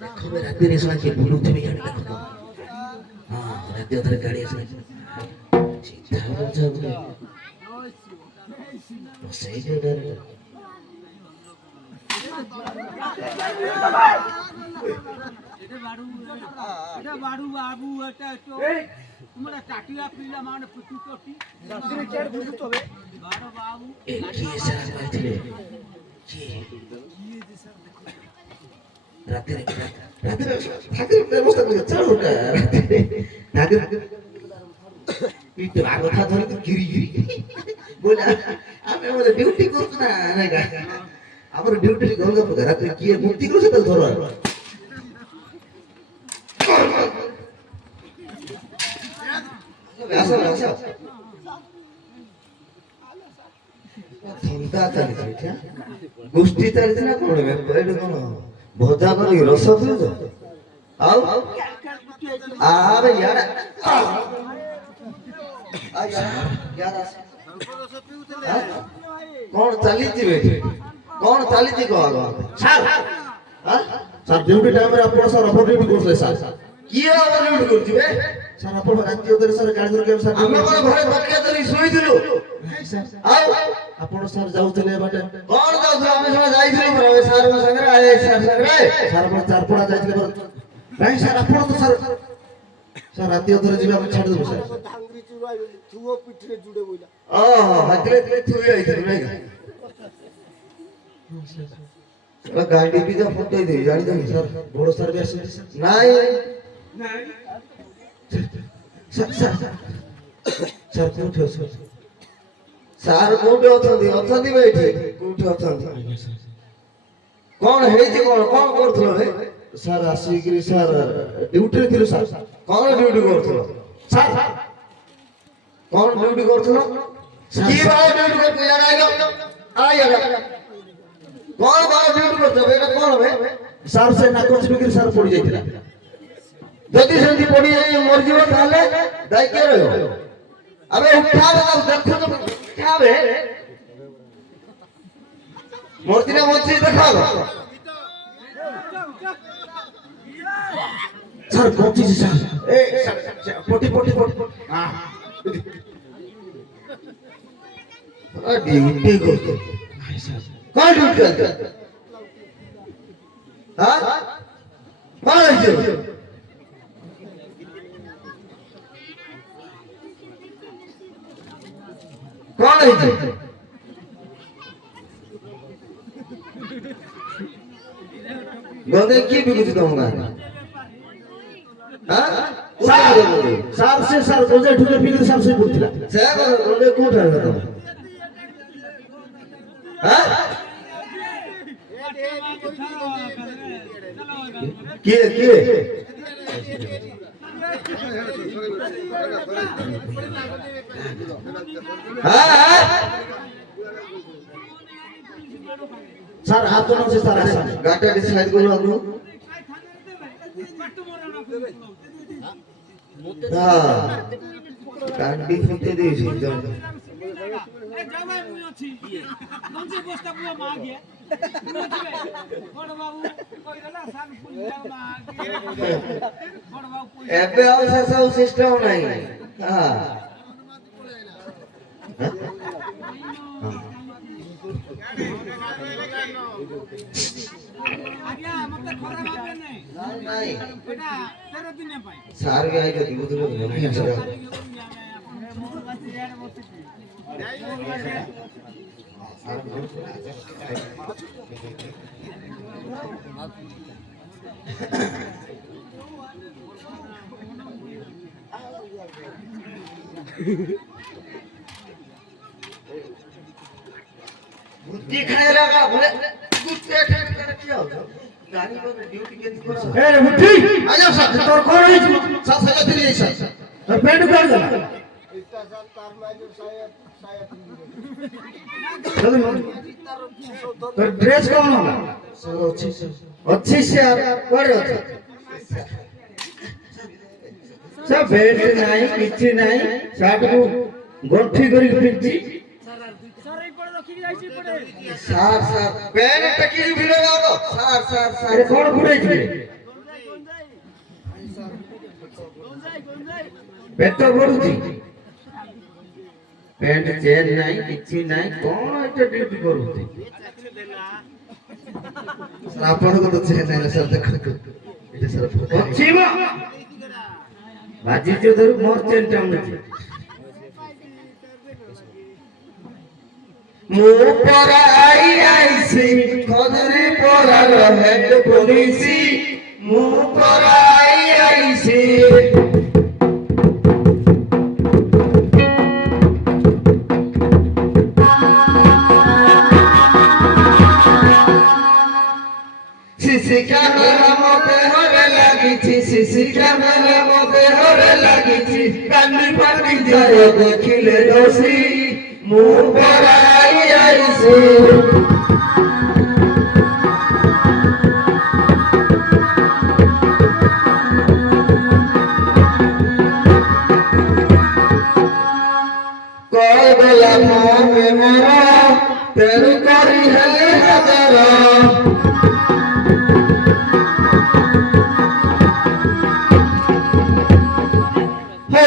ଖବର ରାତିରେ ଶୁଣା କିଏ ବୁଲୁଥିବେ ଇଆଡେ ଦେଖ। ହଁ ରାତି ଅଧରେ ଗାଡି ଆସିଲା ସିଧା ବୁଝା ବୁଝେ ବସେଇଲେ ଡରେ এটা বাড়ু বাবু এটা তো তোমরা টাটিয়া পিলা মানে পুটু টটি রাত্রে কেয়ার বুঝু তবে বাড়ু বাবু এ কি সারা পাইছিলে কি রাতিরে রাতিরে ঠাকুর ব্যবস্থা করে চলো না রাতিরে ঠাকুর পিঠে কথা ধরে তো গিরি গিরি বলে আমি আমাদের ডিউটি করতো না আমার ডিউটি গঙ্গা পথে রাত্রে কি মুক্তি করেছে তাহলে ধরো আসো আসো ଥଣ୍ଡା ଚାଲିଛି ଗୋଷ୍ଠୀ ଚାଲିଛି ନା କଣ ଏଇଟା କଣ ଭଜା କରି ରସ ପିଉଛ ଆଉ ଆରେ ୟାର କଣ ଚାଲିଛି କଣ ଚାଲିଛି କହ ସାର୍ ଡ୍ୟୁଟି ଟାଇମରେ ଆପଣ ସାର୍ ଓଭର ଡ୍ୟୁଟି କରୁଥିଲେ ସାର୍ କିଏ ଓଭର ଡ୍ୟୁଟି କରୁଛି ବେ ସାର୍ ଆପଣ ରାତି ଅଧରେ ସାର୍ ଗାଡ଼ି ଧରିକି ସାର୍ ଆମେ କଣ ଘରେ ତକିଆ ଧରି ଶୋଇଥିଲୁ ଆଉ ଆପଣ ସାର୍ ଯାଉଥିଲେ ବାଟେ କଣ ଯାଉଥିଲେ ଆମେ ସବୁ ଯାଇଥିଲୁ ପରା ସାର୍ ସାଙ୍ଗରେ ଆଏ ସାର୍ ସାଙ୍ଗରେ ସାର୍ ଆପଣ ଚାରପଡ଼ା ଯାଇଥିଲେ ନାଇଁ ସାର୍ ଆପଣ ତ ସାର୍ ସାର୍ ରାତି ଅଧରେ ଯିବେ ଆମେ ଛାଡ଼ିଦେବୁ ସାର୍ ধাঙ্গি চুরাই থুও পিঠরে জুড়ে বইলা ଓହୋ ହାତରେ ଥୁଇ ଯାଇଥିଲୁ ନାଇଁ ଗାଡ଼ି ବି ତ ଫଟେଇ ଦେବି ଜାଣିଦେବି ସାର୍ ବଡ଼ ସାର୍ ବି ଆସିବେ ନାଇଁ ସାର୍ କୋଉଠି ଅଛନ୍ତି ସାର୍ କୋଉଠି ଅଛନ୍ତି ଅଛନ୍ତି ବା ଏଠି କୋଉଠି ଅଛନ୍ତି କଣ ହେଇଛି କଣ କଣ କରୁଥିଲ ଭାଇ ସାର୍ ଆସିକିରି ସାର୍ ଡ୍ୟୁଟିରେ ଥିଲୁ ସାର୍ କଣ ଡ୍ୟୁଟି କରୁଥିଲ ସାର୍ କଣ ଡ୍ୟୁଟି କରୁଥିଲ କି ବାର ଡ୍ୟୁଟି କରୁଥିଲ ଇଆଡ଼େ ଆଇଲ କଣ ବାର ଡ୍ୟୁଟି କରୁଛ ଏଇଟା କଣ ଭାଇ ସାର୍ ସେ ନାକ ଚିପିକିରି ସାର୍ ପଡି ଯାଇଥିଲା ଯଦି ସେମିତି ପଡି ଯାଇ ମରିଯିବ ତାହେଲେ ଦାୟୀ କିଏ ରହିବ ଆବେ ଉଠାବେ ଦେଖୁଛ ଉଠାବେ ମୂର୍ତ୍ତିଟା ବଞ୍ଚି ଦେଖାବ ସାର୍ ବଞ୍ଚିଛି ସାର୍ ଏ ପଟି ପଟି ପଟି ଡ୍ୟୁଟି କରୁଛ କଣ ଡ୍ୟୁଟି ଚାଲିଛ ହଁ କଣ ହେଇଛ କଣ ହେଇଛି ଗଙ୍ଗେ କିଏ ବିକୁଛି ତମ ଗାଁରେ ସାର୍ ସେ ସାର୍ ଗଞ୍ଜା ଠୁକେ ପିଇକି ସାର୍ ଶୋଇ ପଡୁଥିଲା ସେ ଗଞ୍ଜା କୋଉଠି ଆଣିଲ ତମେ କିଏ କିଏ ସାର୍ ହାତ ନଉଛି ସାର୍ ଆସ ଗାଡ଼ିଟା ଡିସାଇଡ୍ କରୁ ଆଗରୁ ହଁ କାଣ୍ଡି ଫୁଟେଇ ଦେଇଛି ଏବେ ଆଉ ସେ ସବୁ ସିଷ୍ଟମ ନାହିଁ ସାର୍ ବି ଆଇଛନ୍ତି बुद्धि खाए लगा बोले गुस्से ठेठ कर किया गाड़ी को ड्यूटी के करो ए बुद्धि आ जाओ साहब तोर कौन है सब सजा दिली ऐसा तो पेंट कर दे इतना साल तार माइजर शायद तो ड्रेस कौन होला सब अच्छी से कर सब बेल्ट नहीं किछि नहीं शर्ट को गंठी करी पिंची सार सार पेन टकी भिड़े जाओ सार सार सार ए कोन पुड़े छी পেট ভরুছি প্যান্ট চেঞ্জ নাই କିଛି নাই কোন এটা ডিউটি କରୁଛି স্যার ଆପଣଙ୍କୁ ତ চেঞ্ଜ নাই স্যার ଦେଖନ୍ତୁ এটা স্যার ଅଛି ମ ବାଜି ଚୌଧୁରୀ ମୋର ଚେଞ୍ଜ ଚାହୁଁଛି ମୁଁ ପରା ଆଇସି ଖଜୁରୀ ପରାର ହେଡ ପୋଲିସି ମୁଁ ପରା ଆଇସି সিসি ক্যামেরা মতে হরে লাগিছি সিসি ক্যামেরা মতে হরে লাগিছি কান্দি পানি যায় দেখিলে দোষী মু পরাই আইছি কয় বেলা মনে মরা তেরু করি হেলে হাজারা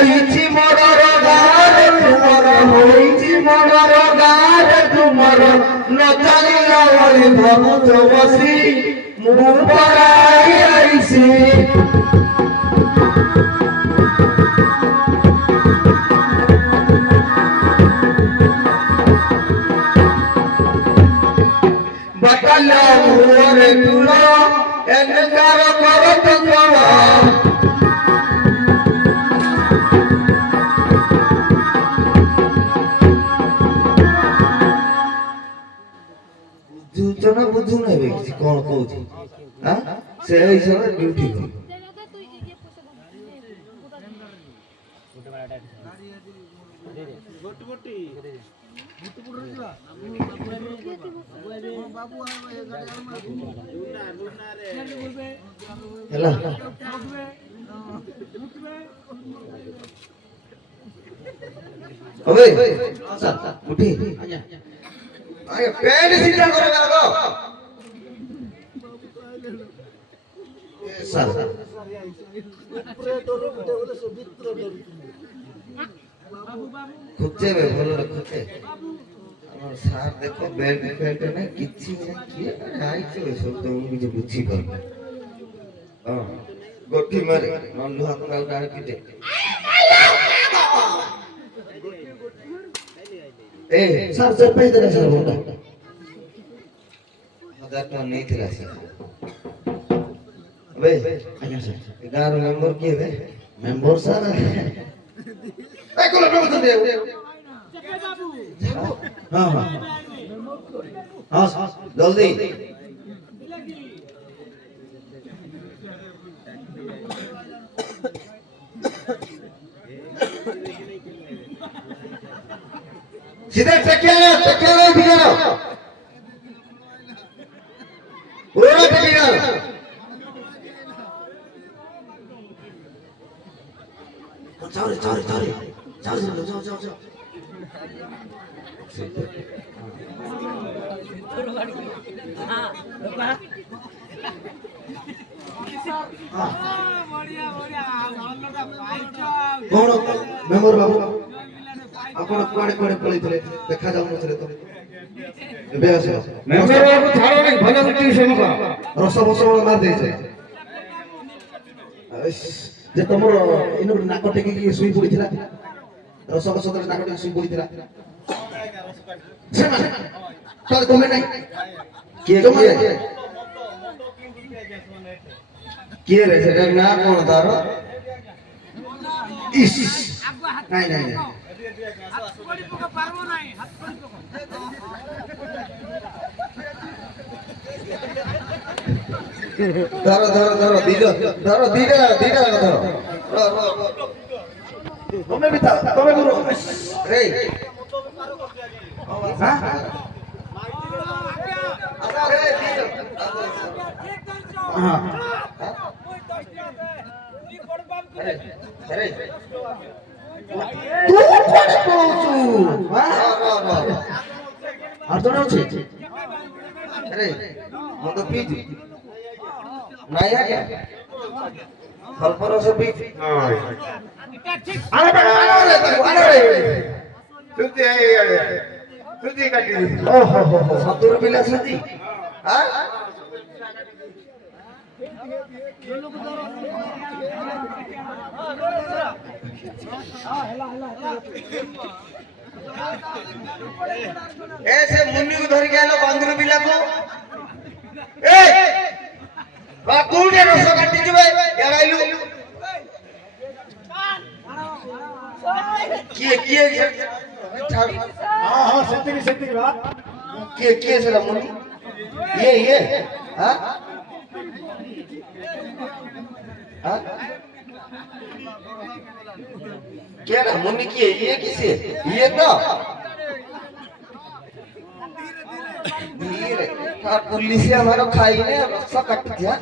হইছি মরার গারে তোমার হইছি মরার গারে তোমার নচালিলা বলি ভাবুছ বসি মু পরাই আইছি বাটাল মুরে তুল এনকার করত কল ବୁଝୁଛ ବୁଝୁ ନାହିଁ କିଛି କଣ କହୁଛି ସେ ହିସାବରେ ଡ୍ୟୁଟି କର ହେଲା હવે ઉઠી ଆଜ୍ଞା ପେଣ୍ଟ ସିଧା କର ଆଗ ସାର୍ খুঁজে ভଲରେ খুঁজে আমার ସାର୍ ଦେଖ ବେଲ୍ଟ ଫେଲ୍ଟ ନାହିଁ କିଛି ନାହିଁ କିଏ ଆଇଛି ସବୁ ତ ମୁଁ କିଛି ବୁଝିପାରୁନି ହଁ ଗୋଟି ମାରେ ନଣ୍ଡୁ ହାତ ଆଉ ଡାକିଟେ ए सर सर पे इधर सर बोला 1000 टका नहीं थिला सर अबे आज्ञा सर 11 मेंबर किए बे मेंबर सर ए कोला मेंबर दे चके बाबू हां हां हां जल्दी सीधे टकेलो बिगाड़ो पूरा बिगाड़ो चौरे चौरे चौरे चौरे जाओ जाओ जाओ बढ़िया बढ़िया भलटा पाइछो कोन मेंबर बाबू ଆପଣ କୁଆଡେ କୁଆଡେ ପଳେଇଥିଲେ ଦେଖା ଯାଉନଥିଲେ ତ ଏବେ ଆସିବ ମେମ୍ବର ବାବୁ ଛାଡ ନାହିଁ ଭଲ ଗୁଟି ସେମକ ରସ ବସ ମାରି ଦେଇছে ଯେ ତମର ଇନ ନାକ ଟେକିକି ଶୋଇ ପଡିଥିଲା ରସ ବସ ନାକ ଟେକି ଶୋଇ ପଡିଥିଲା ସେମାନେ ତାହେଲେ ତମେ ନାହିଁ କିଏ କିଏ ରେ ସେଟା ନା କଣ ତାର ଇସ୍ ନାଇଁ ନାଇଁ ନାଇଁ ধরো ধরো ধরো দিলো ধরো দিলে দিলে ধরো তুমি भी था তুমি গুরু রে हां আরে দিলো हां আরে तू कोन कहू हां আর তো আছে अरे मैं तो पी थी नहीं आ क्या ফলপরস বি এটা ঠিক সতুর বিলা সুদি হ্যাঁ ए से मुन्नी को धर के आलो बांदुर बिला को ए बा कोडे रस काटी जबे या गाइलु किए हां सत्ती बात किए से मुन्नी ये हां हां क्या ना मुन्नी की ये किसे ये तो धीरे का पुलिस हमारा खाई ने रस्सा काट दिया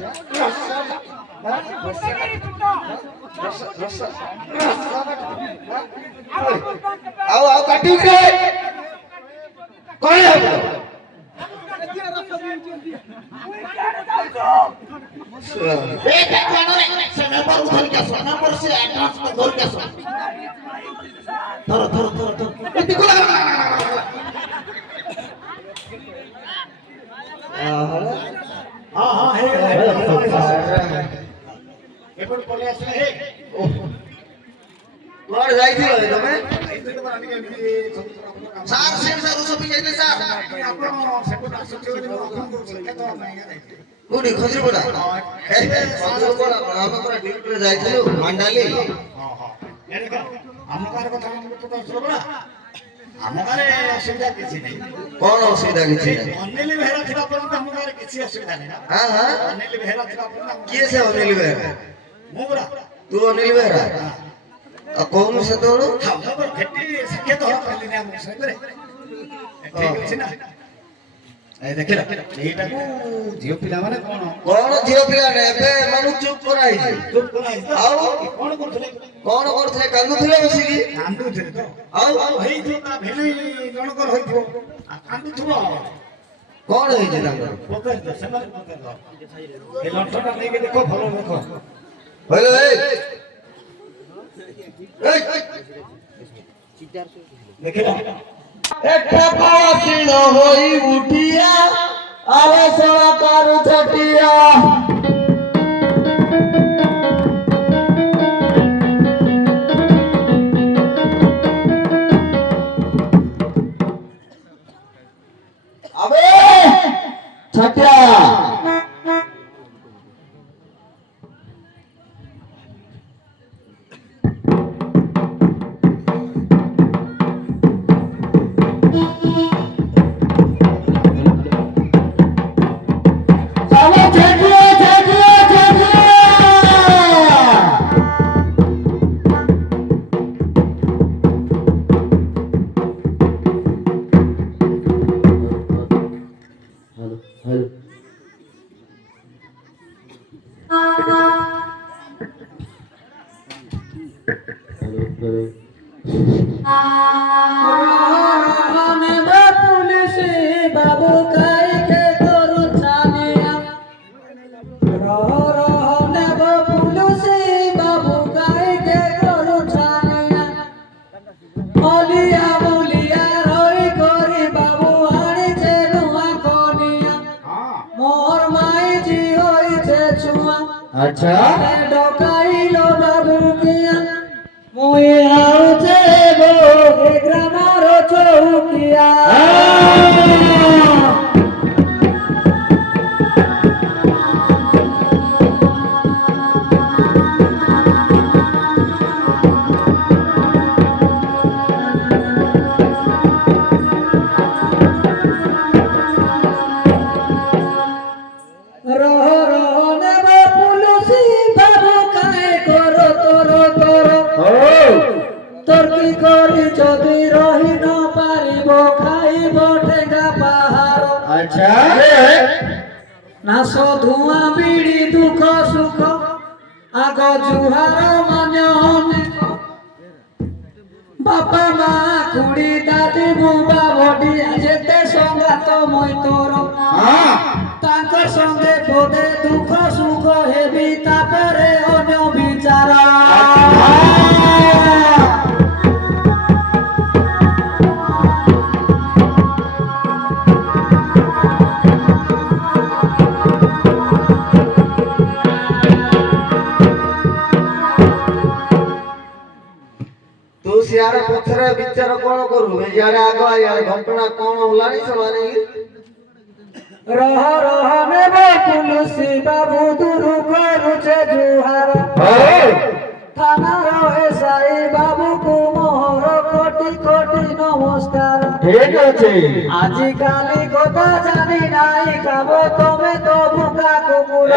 आओ काटी के कौन है কোটি খজরি পড়া খজরি পড়া আমরা করে ডিউটিতে যাইছিল মান্ডালি আমার কথা তো শুনবা আমার অসুবিধা কিছু নেই কোন অসুবিধা কিছু নেই অনিল বেহরা ছিল পর্যন্ত আমার কিছু অসুবিধা নেই না হ্যাঁ অনিল বেহরা ছিল পর্যন্ত কি আছে অনিল বেহরা মোগরা तू अनिल बेहरा कौन से तो खबर भेटी सके तो पहले ना मुझसे करे ठीक है ना ए देखला एटा को जियो पिला माने कौन झियो पिला ने बे मानु चुप कराई चुप कराई आओ कौन करथले कांदुथले बसी की कांदुथले तो आओ हेई जो ता भेली जनकर होइथो कांदुथबो कौन है जे तांगर पकड़ दो समय पकड़ दो ए लंठटा नहीं के देखो भलो देखो हेलो ए देखला একটা পাওয়াছিল হই উঠিয়া আলোচনা কারু ছটিয়া আবে ছটিয়া अच्छा डकाइलो बाबू किया मोए आउते गो ग्रामर चौकिया नासो धुआ बीड़ी दुख सुख आग जुहार मन बापा मा खुड़ी दादी बुबा बडी जेते संगात মই तोर तांकर संगे बोधे दुख सुख हेबी तापरे अन्य ତୁ ସିଆଡେ ପଛରେ ବିଚାର କଣ କରୁ ଇଆଡେ ଆଗ ଇଆଡେ ଘଟଣା କଣ ହେଲାଣି ସେମାନେ ରହ ରହ ନେବ ତୁଳସୀ ବାବୁ ଦୂରୁ କରୁଛେ ଜୁହାର ଥାନାର ଏସାଇ ବାବୁକୁ ମୋହର କୋଟି କୋଟି ନମସ୍କାର। ଠିକ ଅଛି ଆଜିକାଲି କଥା ଜାଣି ନାହିଁ ଖାବ ତମେ ତ ବୁକା କୁକୁର।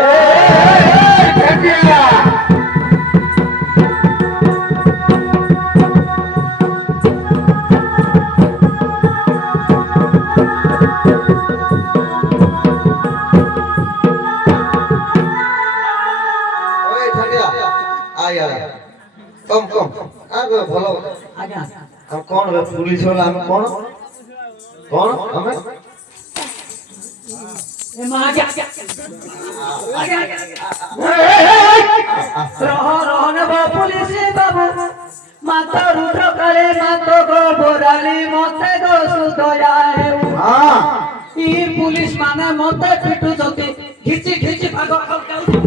কম কম আর ভালো ଆଜ୍ଞା আর কোন পুলিশ হলো আমি কোন কোন আমি ଏ ମା ଆଜ୍ଞା ଆଜ୍ଞା ରହ ରହ ନେବ ପୁଲିସ ବାବୁ ମାତ ରୁଦ୍ର କାଳେ ମାତ ଗୋବରାଲି ମତେ ଗୋ ସୁଦୟା ହେଉ ଇ ପୁଲିସ ମାନେ ମତେ ପିଟୁଛନ୍ତି ଘିଚି ଘିଚି ଭାଗ ଖାଉଛନ୍ତି।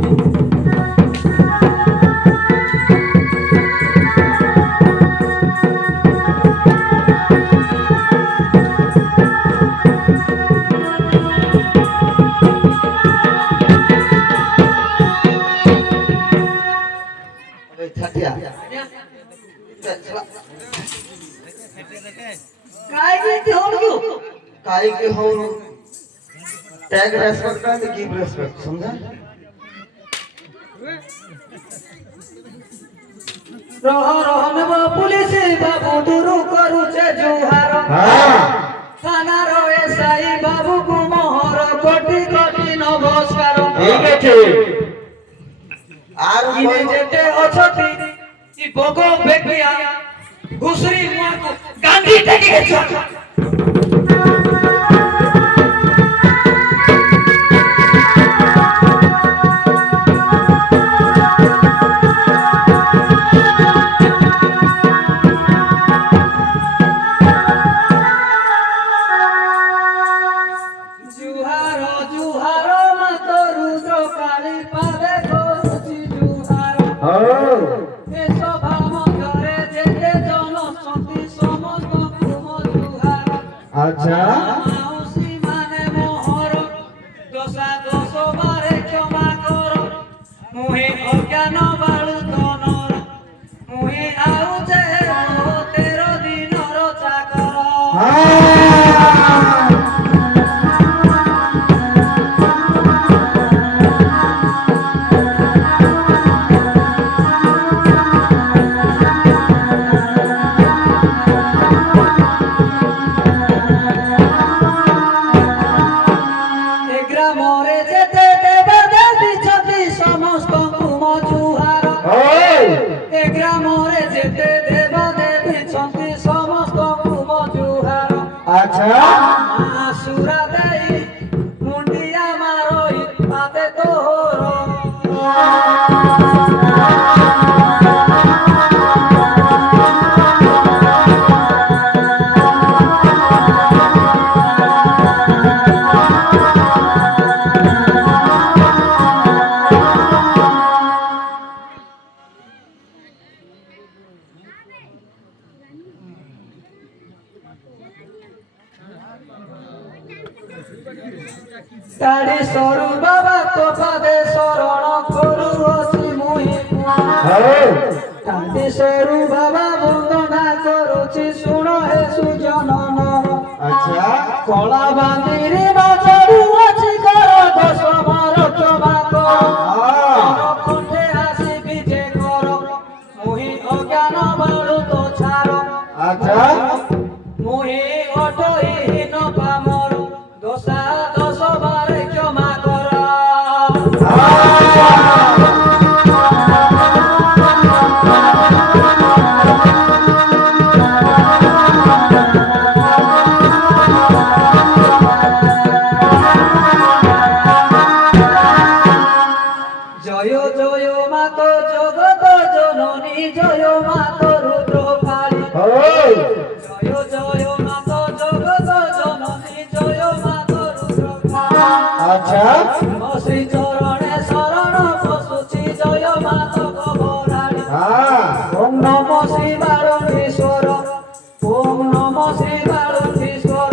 काई के हो टैग रेस्पेक्ट का गिव रेस्पेक्ट समझा रह रह नेब पुलिस बाबू दूरू करूचे जुहार थानार एसआई बाबू को मोहर कोटी कोटी नमस्कार। ठीक আছে আর ইনে যেতে অছতি ই বগো বেকিয়া ঘুষরি মুয়াকো গান্ধী থেকে গেছো। আচ্ছা মাউসী মানে মোহর দোষা দোষ বারে ক্ষমা কর মুহে অজ্ঞান বালু তনর মুহে আউছে 13 দিনর চাকর। গ্রামরে যেতে দেবে দিছতি সমস্তଙ୍କୁ মজুহার এ গ্রামরে যেতে দেব দিছতি সমস্তଙ୍କୁ মজুহার। আচ্ছা আসুরা দেই মুন্ডিয়া মারই পাতে তোর তাড়ি সরু বাবা তো পাদে শরণ করুছি মুই তাড়ি সরু বাবা বন্দনা করুছি শুণ হে সুজনন। আচ্ছা কলা বান্দিরি বাজারু আছে কর দশ মার ক্ষমা কর কণ্ঠে হাসি বিজে কর মুহি অজ্ঞান বালু তো ছাড়। আচ্ছা মুহি অটহীন পামর দোষা দশ বারে ক্ষমা কর। শ্রী চরণে শরণ পশুচি জয় মাতক বরাড়ি ওম নম শ্রী বারণীশ্বর ওম নম শ্রী বারণীশ্বর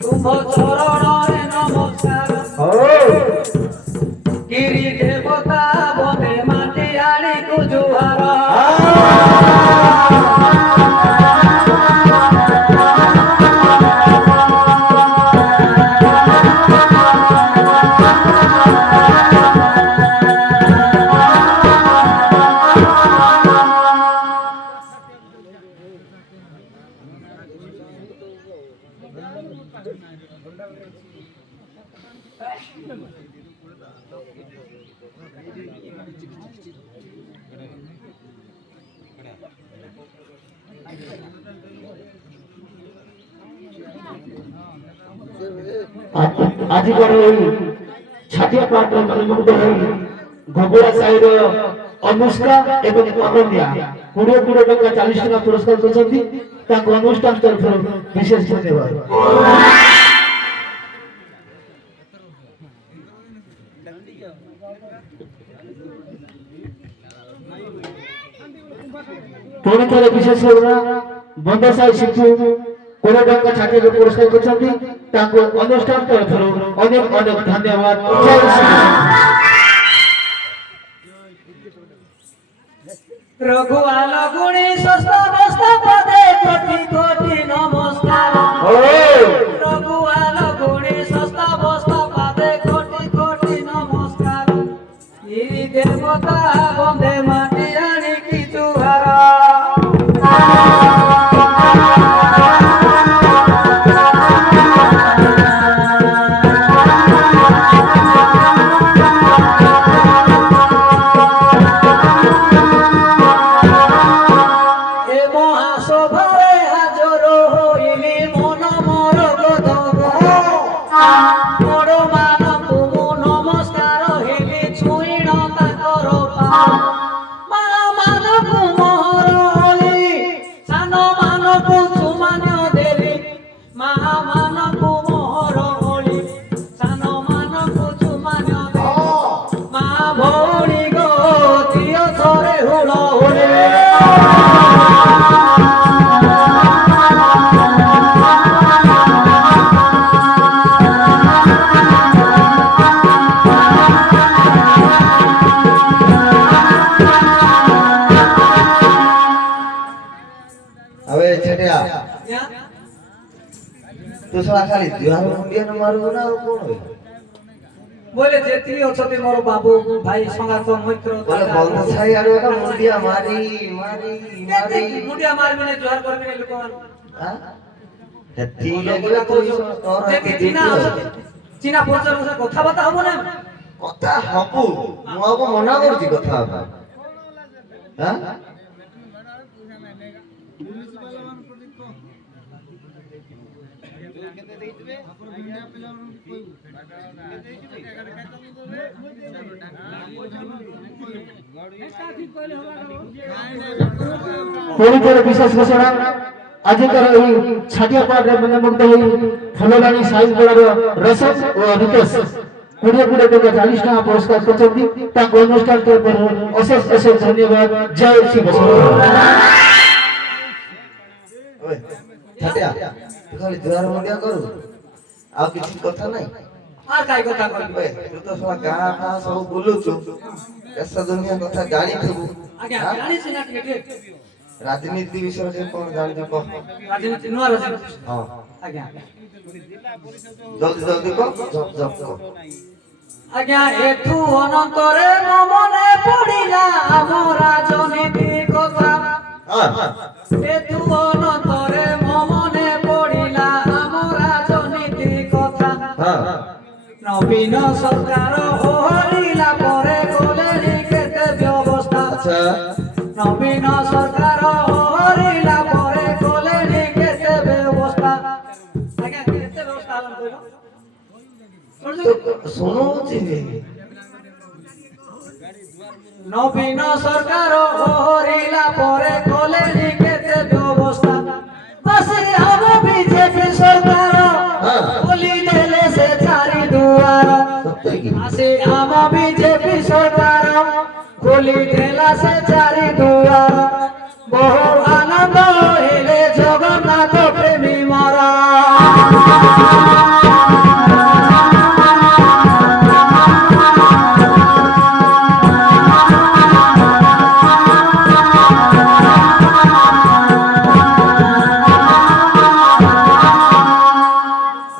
তুম চরণে নমস্কার গিরি দেবতা বনে মাটি আনি কুজুহার ଆଜିକାର ଏଇ ଛାଟିଆ ପାଟର ମନମୁଗ୍ଧ ହୋଇ ଘୋଗୁରା ସାହିର ଅନୁଷ୍କା ଏବଂ ଅନନ୍ୟା 20 ଟଙ୍କା 40 ଟଙ୍କା ପୁରସ୍କାର କରିଛନ୍ତି ତାଙ୍କୁ ଅନୁଷ୍ଠାନ ତରଫରୁ ବିଶେଷ ଧନ୍ୟବାଦ। ପୁଣି ଥରେ ବିଶେଷ ବନ୍ଦ ସାହି ଶିଶୁ 20 ଟଙ୍କା 60 ପୁରସ୍କାର କରିଛନ୍ତି ତାଙ୍କୁ ଅନୁଷ୍ଠାନ ତରଫରୁ ଅନେକ ଅନେକ ଧନ୍ୟବାଦ। ଜୟ ଶ୍ରୀ রঘুয়াল গুণী সস্ত বস্ত পদে কোটি কোটি নমস্কার রঘুয়াল গুণী সস্ত বস্ত পদে কোটি কোটি নমস্কার গিরি দেবতা বন্দে মাটি আনি কিছু হারা હવે છેટિયા તું સળા ખાલી જુહાર મુંડિયાને મારવું ના આવું કોણ હોય বলে যেতি অছতি মোর বাবু ভাই সঙ্গাত মিত্র બોલે બોલતો સાઈ આડો કા મુંડિયા મારી મારી મારી মুডিয়া মারবে না জোহার করবে না লোকমান હા হেতি লাগিলা তুই তোর যেতি হেতি চীনা চীনা পরিচয় কথাবার্তা হবো না কথা হবু মু আগে মনা করছি কথা হবা হ্যাঁ ପୁଣି ଥରେ ବିଶେଷ ଘୋଷଣା ଆଜିକାର ଏହି ଛାଟିଆ ପାଟରେ ମନମୁଗ୍ଧ ହୋଇ ଫୁଲବାଣୀ ସାହି ବେଳାର ରସଦ ଓ ରିତେଶ 20 ଟଙ୍କା 40 ଟଙ୍କା ପୁରସ୍କାର କରିଛନ୍ତି ତାଙ୍କୁ ଅନୁଷ୍ଠାନ ତରଫରୁ ଅଶେଷ ଅଶେଷ ଧନ୍ୟବାଦ। ଜୟ ଶ୍ରୀ ବସନ୍ତ। ओए छाटिया तू खाली जुहार मुंडिया करू ଆଉ କିଛି କଥା ନାହିଁ আর কাই কথা কইবে ओए तू तो सला गाଁ ଗାଁ ସବୁ ବୁଲୁଛୁ ଦେଶ ଦୁନିଆ କଥା ଜାଣିଥିବୁ আগে জানিস না ঠিক ঠিক ରାଜନୀତି ବିଷୟରେ କଣ ଜାଣିଛୁ କହ রাজনীতি নুয়া রাজনীতি ହଁ আগে ଜଲ୍ଦି ଜଲ୍ଦି କହ ଜପ ଜପ କହ আজ্ঞা এথু অনন্তরে মনে পড়িলা আম রাজনীতি কথা এথু অনন্তরে মনে পড়িলা আম রাজনীতি কথা নবীন সরকার হরিলা পরে কলেনি কেতে ব্যবস্থা আচ্ছা নবীন সরকার হরিলা পরে কলেনি কেতে ব্যবস্থা আজ্ঞা কেতে ব্যবস্থা আলম কইলো ଶୁଣୁଛି নবীন সরকার হরিলা পরে কলেনি কেতে ব্যবস্থা বাসে আম বিজেপি সরকার বলি দেলে সে চারি দুয়ার ସତ୍ୟ କି আসে আম বিজেপি সরকার খুলি দেলা সে চারি দুয়ার বহু আনন্দ হেলে জগন্নাথ প্রেমী মরা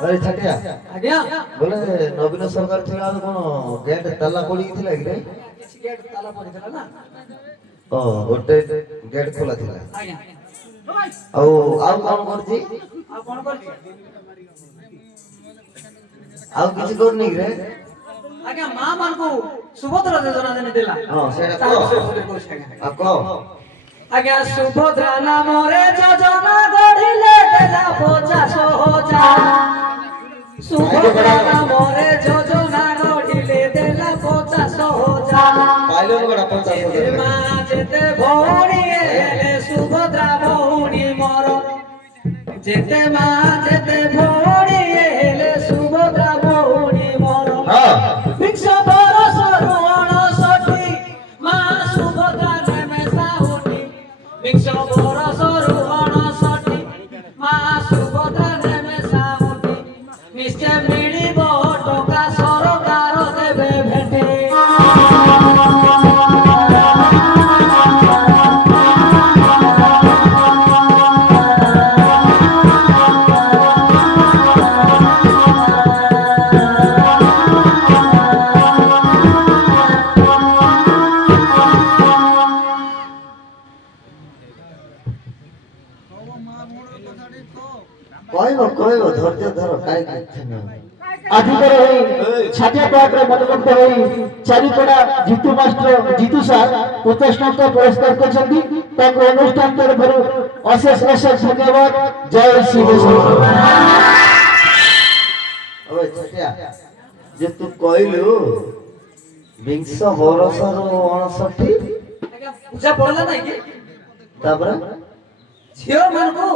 अरे छटिया আজ্ঞা बोले नवीन सरकार थिला तो कोन गेट ताला पड़ी थिला कि रे କିଛି ଗେଟ୍ ତାଲା ପଡ଼ିଥିଲା ନା ओ गोटे गेट खोला थिला ଆଜ୍ଞା ଆଉ कोन करछि ଆଉ କଣ କରିଛି ଆଉ କିଛି करनी कि रे ଆଜ୍ଞା ମା ମାନଙ୍କୁ ସୁଭଦ୍ରା ଯୋଜନା ଦେନେ ଦେଲା हां सेटा ତା को ବିଷୟରେ ଟିକେ କହୁଛି ଆଜ୍ଞା आ को ଆଜ୍ଞା ସୁଭଦ୍ରା ନାମରେ ଯୋଜନା ଗଢିଲେ ଦେଲା 50,000 ସୁଭଦ୍ରା ନାମରେ ଯୋଜନା ଗଢିଲେ ଦେଲା 50,000 पाइलो बड़ा 50,000 ମା ଯେତେ ଭଉଣୀ ହେଲେ ସୁଭଦ୍ରା ଭଉଣୀ ମୋର ଯେତେ ମା ଯେତେ ଭଉଣୀ ହେଲେ ସୁଭଦ୍ରା ଭଉଣୀ ମୋର हां 20 ବରଷରୁ 69 ମା ସୁଭଦ୍ରା ନେମେ ସାହୁନି 20 ବରଷରୁ 69 ମା ସୁଭଦ୍ରା ନେମେ ସାହୁନି ନିଶ୍ଚୟ ମିଳିବ ଟଙ୍କା ସରକାର ଦେବେ ଭେଟେ कहबो धैर्य धर काई किछ ना ଆଜିକାର ଏହି ଛାଟିଆ ପାର୍କରେ ମନୋନୀତ ହୋଇ ଚାରିପଡ଼ା ଜିତୁ ମାଷ୍ଟର ଜିତୁ ସାର୍ 50 ଟଙ୍କା ପୁରସ୍କାର କରିଛନ୍ତି ତାଙ୍କୁ ଅନୁଷ୍ଠାନ ତରଫରୁ ଅଶେଷ ଅଶେଷ ଧନ୍ୟବାଦ ଜୟ ଶ୍ରୀ ବିଷ୍ଣୁ ओए छटिया जे तू कहलु 20 बरसरो 59 ଆଜ୍ଞା ପୂଜା ପଡିଲା ନାଇଁ କି तापर ଝିଅ ମାନଙ୍କୁ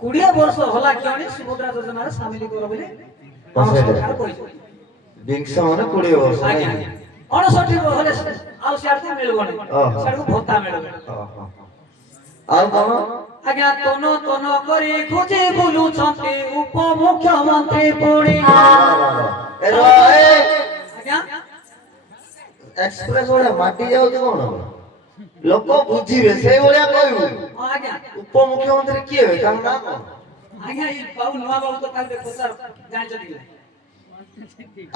20 ବର୍ଷ ହେଲା କିଣି ସୁଭଦ୍ରା ଯୋଜନାରେ ସାମିଲ କର ବୋଲି ଆମ ସରକାର କହିଛି 20 माने 20 वर्ष ଆଜ୍ଞା नहीं 69 ହେଲେ ଆଉ ସିଆଡେ ମିଳିବନି ଓହୋ। ସିଆଡକୁ ଭତ୍ତା ମିଳିବ ଆଉ କଣ ଆଜ୍ଞା ତନ ତନ କରି ଖୋଜି ବୁଲୁଛନ୍ତି ଉପମୁଖ୍ୟମନ୍ତ୍ରୀ ପୁଣି एरो ए ଆଜ୍ଞା एक्सप्रेस वाला माटी जाउ तो कोन लोक बुझिबे सेई भलिया कहू ଆଜ୍ଞା उपमुख्यमंत्री किए हे तार नाम कोन ଆଜ୍ଞା ଏଇ ବାବୁ ନୂଆ ବାବୁ ତ କାଲି ପ୍ରଚାର ଜାଣିଛନ୍ତି କି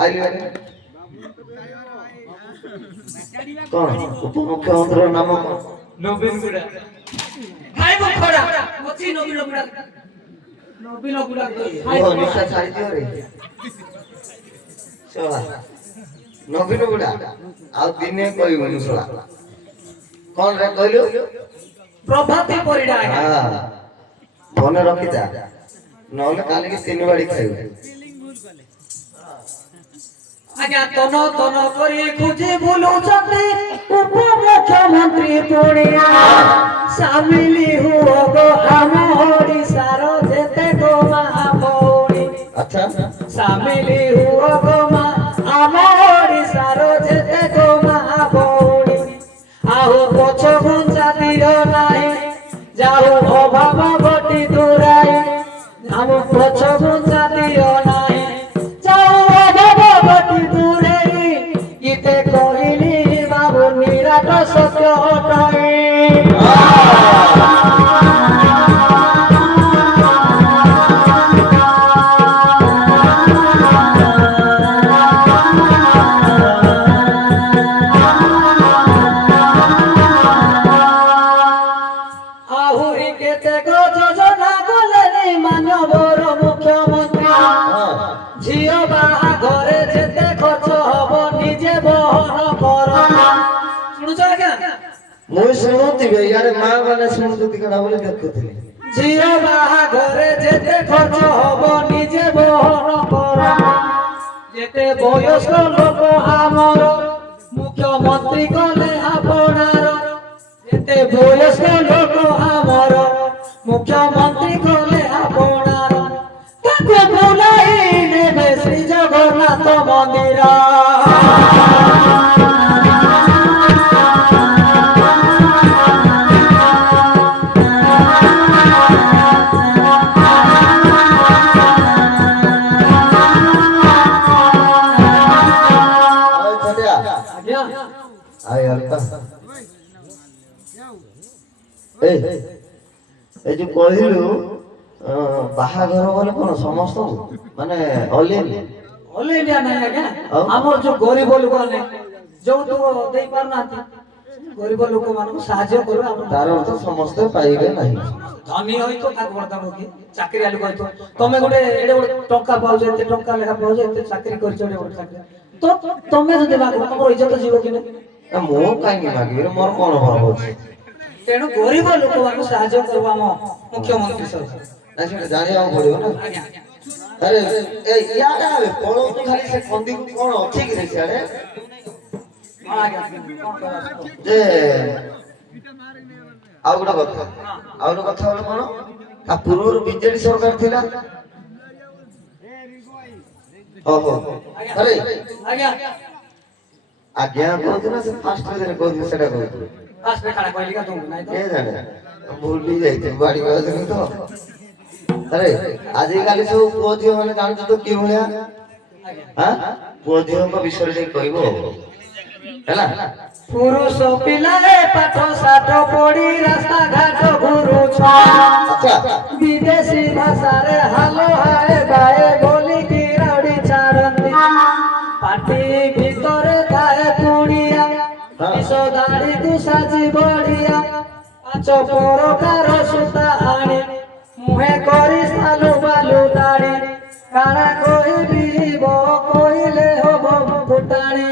आइले कोन उपमुख्यमंत्री नाम कोन ନବୀନ ଗୁଡା ଭାଇ ଖଡା ଅଛି ନବୀନ ଗୁଡା ओ निशा छाड़ी दियो रे चला नवीन गुडा आ दिने कहबो सोला कोन रे कहलु ପ୍ରଭାତୀ ପରିଡ଼ା ଆଜ୍ଞା हां फोन रखी जा नहले काली के 3 बाड़ी खाइबे ଆଜ୍ଞା ତନ ତନ କରି ଖୋଜି ବୁଲୁଛନ୍ତି ଉପମୁଖ୍ୟମନ୍ତ୍ରୀ ପୁଣିଆ ସାମିଲ ହୁଅ ଗୋ ଆମ ଓଡ଼ିଶାର ଯେତେ ଗୋ ମହାଭଉଣୀ अच्छा ସାମିଲ ହୁଅ ଗୋ ଆମ ଓଡ଼ିଶାର ଯେତେ ଗୋ ମହାଭଉଣୀ ଆଉ ପଛ ଘୁଞ୍ଚା ଦିଅ ନାହିଁ ଯାଉ ଅଭାବ ଗଟି ଦୂରାଇ ଆମ ପଛ ଘୁଞ୍ଚା ଦିଅ ନାହିଁ ଯାଉ ଅଭାବ ଗଟି ଦୂରେଇ ଗୀତେ କହିଲି ବାବୁ ନିରାଟ ସତ୍ୟ ଅଟଇ ଆହୁରି କେତେ ଯୋଜନା କଲେଣି ମାନ୍ୟବର ମୁଖ୍ୟମନ୍ତ୍ରୀ ଝିଅ ବାହାଘରେ ଯେତେ ଖର୍ଚ୍ଚ ହବ ନିଜେ ବହନ କର ଶୁଣୁଛ ଆଜ୍ଞା मुई सुनुतिबे यार मां माने सुनुति कड़ा बोले देखुथिले ଝିଅ ବାହାଘରେ ଯେତେ ଖର୍ଚ୍ଚ ହବ ନିଜେ ବହନ କର ଯେତେ ବୟସ୍କ ଲୋକ ଆମର ମୁଖ୍ୟମନ୍ତ୍ରୀ କଲେ ଆପଣାର ଯେତେ ବୟସ୍କ ଲୋକ ଆମର ମୁଖ୍ୟମନ୍ତ୍ରୀ କଲେ ଆପଣାର ତାକୁ ବୁଲାଇ ନେବେ ଶ୍ରୀ ଜଗନ୍ନାଥ ମନ୍ଦିର ଆଜ୍ଞା ଆଇ ଅଳ୍ପ এই যে କହିଲୁ ବାହାଘର ବୋଲେ କଣ ସମସ୍ତଙ୍କୁ ମାନେ ଅଲ୍ ଇଣ୍ଡିଆ ନାହିଁ ଆଜ୍ଞା ଆଉ? ଆମର ଯୋଉ ଗରିବ ଲୋକମାନେ ଯୌତୁକ ଦେଇ ପାରୁନାହାନ୍ତି ଗରିବ ଲୋକମାନଙ୍କୁ ସାହାଯ୍ୟ କରୁ ଆମର ତାର ଅର୍ଥ ସମସ୍ତେ ପାଇବେ ନାହିଁ। ଧନୀ ହୋଇଥିବ ତାକୁ ବର୍ତ୍ତମାନ କି ଚାକିରିଆ ଲୋକ ହୋଇଥିବ ତମେ ଗୋଟେ ଏଡେ ଗୋଟେ ଟଙ୍କା ପାଉଛ ଏତେ ଟଙ୍କା ଲେଖା ପାଉଛ ଏତେ ଚାକିରି କରିଛ ଏଡେ ଗୋଟେ ଚାକିରି ତ ତମେ ଯଦି ମାଗିବ ତମର ଇଜ୍ଜତ ଯିବ କି ନାହିଁ ମୁଁ କାହିଁକି ମାଗିବି ମୋର କଣ ଭଲ ଅଛି? ତେଣୁ ଗରିବ ଲୋକମାନଙ୍କୁ ସାହାଯ୍ୟ କରିବ ଆମ ମୁଖ୍ୟମନ୍ତ୍ରୀ ସରକାର ନା ସେଟା ଜାଣିବାକୁ ପଡିବ ନା। ଆଜ୍ଞା ଆରେ ଇଆଡେ ଆବେ ପଳଉଛୁ ଖାଲି ସେ କନ୍ଦିକୁ କଣ ଅଛି କି ରେ ସିଆଡେ ହଁ ଆଜ୍ଞା କଣ କହିବା ଯେ ଆଉ ଗୋଟେ କଥା ହলো କଣ ତା ପୂର୍ବରୁ ବିଜେଡି ସରକାର ଥିଲା। ଓହୋ ଆରେ ଆଜ୍ଞା ଆଜ୍ଞା କହୁଛୁ ନା ସେ ଫାଷ୍ଟ ରେ କହୁଛୁ ସେଟା କହୁଛୁ ଫାଷ୍ଟ ଖାନା କହିଲି କା ତୁମକୁ ନାଇଁ ତ କେ ଜାଣେ ଭୁଲି ଯାଇଥିଲି ବାଡି ବାଜୁନି ତ। ଆରେ ଆଜିକାଲି ସବୁ ପୁଅ ଝିଅ ମାନେ ଜାଣୁଛୁ ତ କି ଭଳିଆ ପୁଅ ଝିଅଙ୍କ ବିଷୟରେ ଟିକେ କହିବ ହେଲା। ପୁରୁଷ ପିଲାଏ ପାଠ ସାଠ ପଢି ରାସ୍ତା ଘାଟ ଘୁରୁଛ ଆଚ୍ଛା ବିଦେଶୀ ଭାଷାରେ ହାଲୋ ହାଏ ଗାଏ ବୋଲିକି ରଡ଼ି ଛାଡ଼ନ୍ତି ପାଟି ଭିତରେ ଥାଏ ପୁଣିଆ ବିଷ ଦାଢ଼ିକୁ ସାଜି ବଢିଆ ପାଞ୍ଚ ପ୍ରକାର ସୂତା ଆଣି ମୁହେଁ କରି ସାଲୁ ବାଲୁ ଦାଢ଼ି କାଣା କହିବି କହିଲେ ହବ ଫୁଟାଣି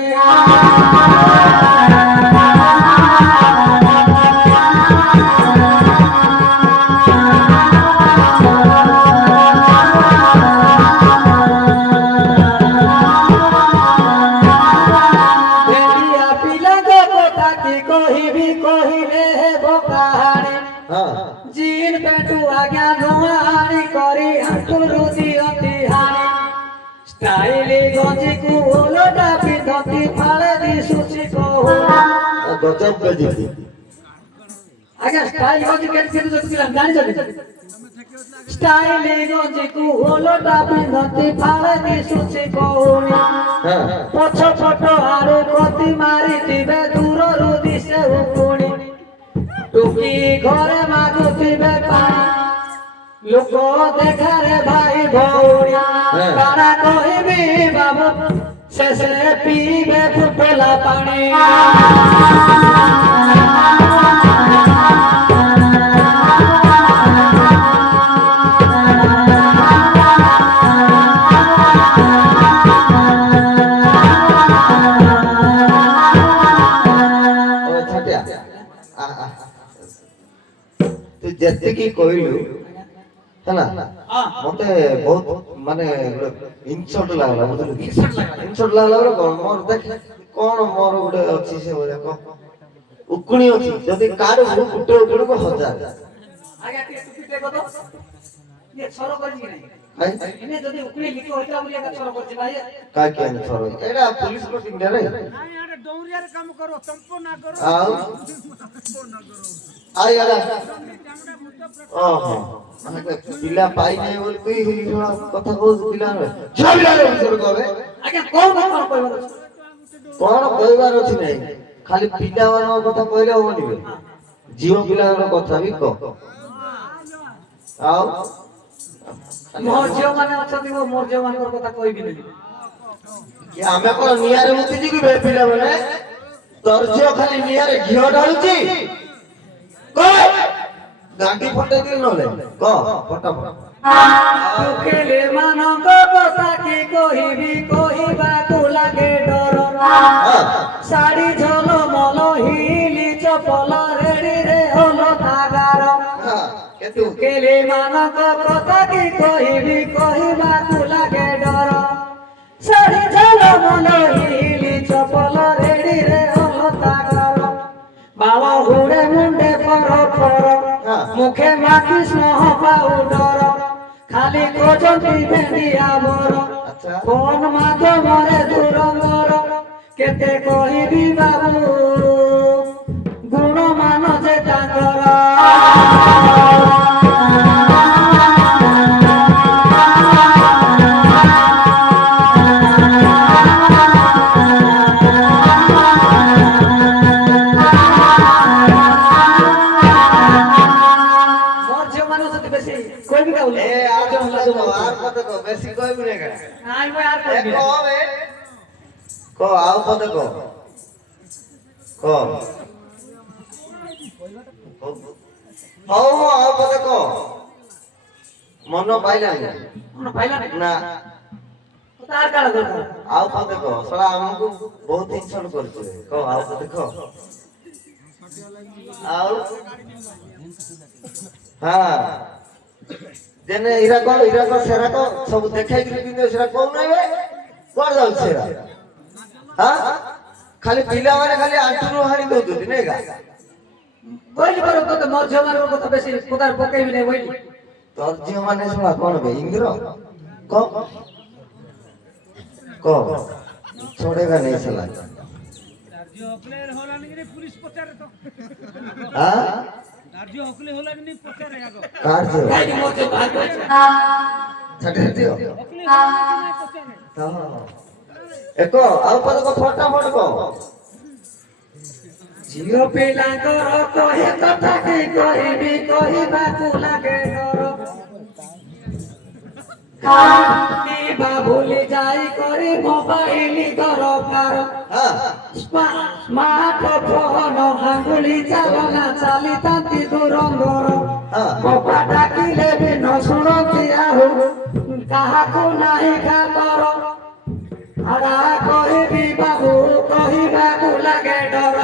जीन पेटू आज्ञा धुआणी करी हंटुरु दियती हाणी स्टाइली गंजी को ओलटा पिंधती फाळे दिसुची को गजब गजब आज्ञा स्टाइल गंजी केते जतिला जानि जति स्टाइली गंजी को ओलटा पिंधती फाळे दिसुची कोनी पछ पट आरो कति मारी दिबे दूररु दिसे उकुणी टुकी घरे मागुथिबे पानी लोक देखारे भाई भौणी काना कहबी बाबू शेषे पीबे फुटेला पानी ଯେତିକି କହିଲୁ ହେଲା ମତେ ବହୁତ ମାନେ ଇନସଲ୍ଟ ଲାଗଲା ବୁଝିଲୁ ଇନସଲ୍ଟ ଲାଗଲା ବୋଲେ କଣ ମୋର ଦେଖ କଣ ମୋର ଗୋଟେ ଅଛି ସେ ଭଳିଆ କହ ଉକୁଣି ଅଛି ଯଦି କାଢୁ ଗୋଟେ ଉକୁଣିକୁ 1000 ଆଜ୍ଞା ଟିକେ ଟୁପିଟେ କଦ ये छरो करजी नहीं इने जदी उकली लिखो होता बोलिया का छरो करजी भाई का के थरो एडा पुलिस कोटिंग रे नहीं यार डौरिया रे काम करो तंपो ना करो आओ आई आला ओहो माने पिला पाई नहीं बोल तू ही कथा को पिला रे छबिला रे बिसर कहबे आज्ञा कोन कहबार अछि नहीं खाली पिला वाला कथा कहले होबनी बे जीव पिला कथा भी कह आओ मोर जीव माने अछती वो मोर जीव मान कथा कोई भी नहीं कि हमें कोन नियार मुति जी बे पिला माने तर्जियो खाली नियार घियो ढालुची कह गांडी फटे दिल नले कह फटाफट दुखेले मानक कथा की कहिबी कहिबा को लागे डर साड़ी झल मल हिली चपल रेडी रे होलो तागार दुखेले मानक कथा की कहिबी कहिबा को लागे डर साड़ी झल मल हिली चपल रेडी रे होलो तागार बाल घुड़े मुंडे पर मुखे माखी स्नेह पाउडर खाली खोजती भेंडिया मोर फोन माध्यमरे दूरंगर केते कहिबी बाबू गुण मान जे तांकर ଆଉ ପଦେ କହ କହ ହଉ ହଉ ଆଉ ପଦେ କହ ମନ ପାଇଲାନି ମନ ପାଇଲାନି ନା ତାର କାଳ ଦରକାର ଆଉ ପଦେ କହ ଶଳା ଆମକୁ ବହୁତ ଇନସଲ୍ଟ କରୁଛୁ କହ ଆଉ ପଦେ କହ ଆଉ ହଁ ଯେନେ ଇରାକ ସେରାକ ସବୁ ଦେଖେଇକିରି କିନ୍ତୁ ସେଟା କହୁନାହିଁ ବେ କୁଆଡେ ଯାଉଛି ସେରା ହଁ ଖାଲି ପିଲାମାନେ ଖାଲି ଆଣ୍ଠୁରୁ ହାଣି ଦଉଛନ୍ତି ନାଇଁ ଗା କହିଲି ବର ତତେ ମୋର ଝିଅ ମାନଙ୍କ କଥା ବେଶୀ ପଦାର ପକେଇବି ନାହିଁ କହିଲି তোর ঝিও মানে শোনা কোন বে ইন্দ্র ক ক छोड़ेगा नहीं साला রাজ্য হকলে হলানি রে পুলিশ পচারে তো हां রাজ্য হকলে হলানি পচারে আগো कार्य କାହିଁକି ମୋର ଝିଅ ବାହାର କରିଛି छटे दियो হকলে হলানি পচারে हां एको ଆଉ ପଦ କ फटाफट क ଝିଅ ପିଲାଙ୍କର କହେ କଥା କି କହିବି କହିବାକୁ ଲାଗେ ଡର ଖାଇବା ଭୁଲି ଯାଇ କରି ମୋବାଇଲ ଦରକାର हां ସ୍ମାର୍ଟ ଫୋନ ଆଙ୍ଗୁଳି ଚାଲନା ଚାଲିଥାନ୍ତି ଦୂରନ୍ଦର ବାପା ଡାକିଲେ ବି ନ ଶୁଣନ୍ତି ଆଉ କାହାକୁ ନାହିଁ ଖାତର ଆଡା କହିବି ବାବୁ କହିବାକୁ ଲାଗେ ଡର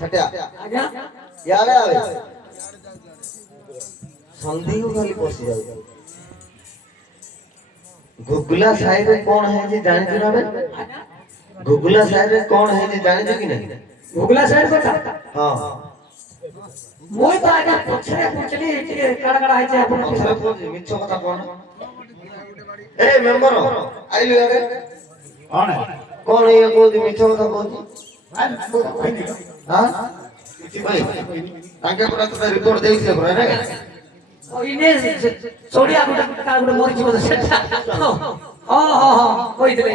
छटिया ଆଜ୍ଞା यारे आवे संधि को खाली पसी जाउ गुगला साइड रे कोन है जे जानि छु ना बे गुगला साइड रे कोन है जे जानि छु कि नहीं ଭୁଗଲା ସାଇଡ କଥା हां ମୁଁ ତ ଆଜ୍ଞା ପଛରେ ପଛଲି ଟିକେ କାଡା କାଡା ହେଇଛି ଆପଣ पछरे कोन मिछ कथा कोन ए मेंबर आइलु यारे कौन है कोन ये कोन मिछ कथा कोन हां भाई ताके पुरा तो रिपोर्ट देई से पुरा रे ଇନେ ସୋଡିଆ ଗୋଟେ କାଡା ମରିଛି ବୋଧେ ସେଟା ହଁ ହଁ ହଁ କହିଥିଲେ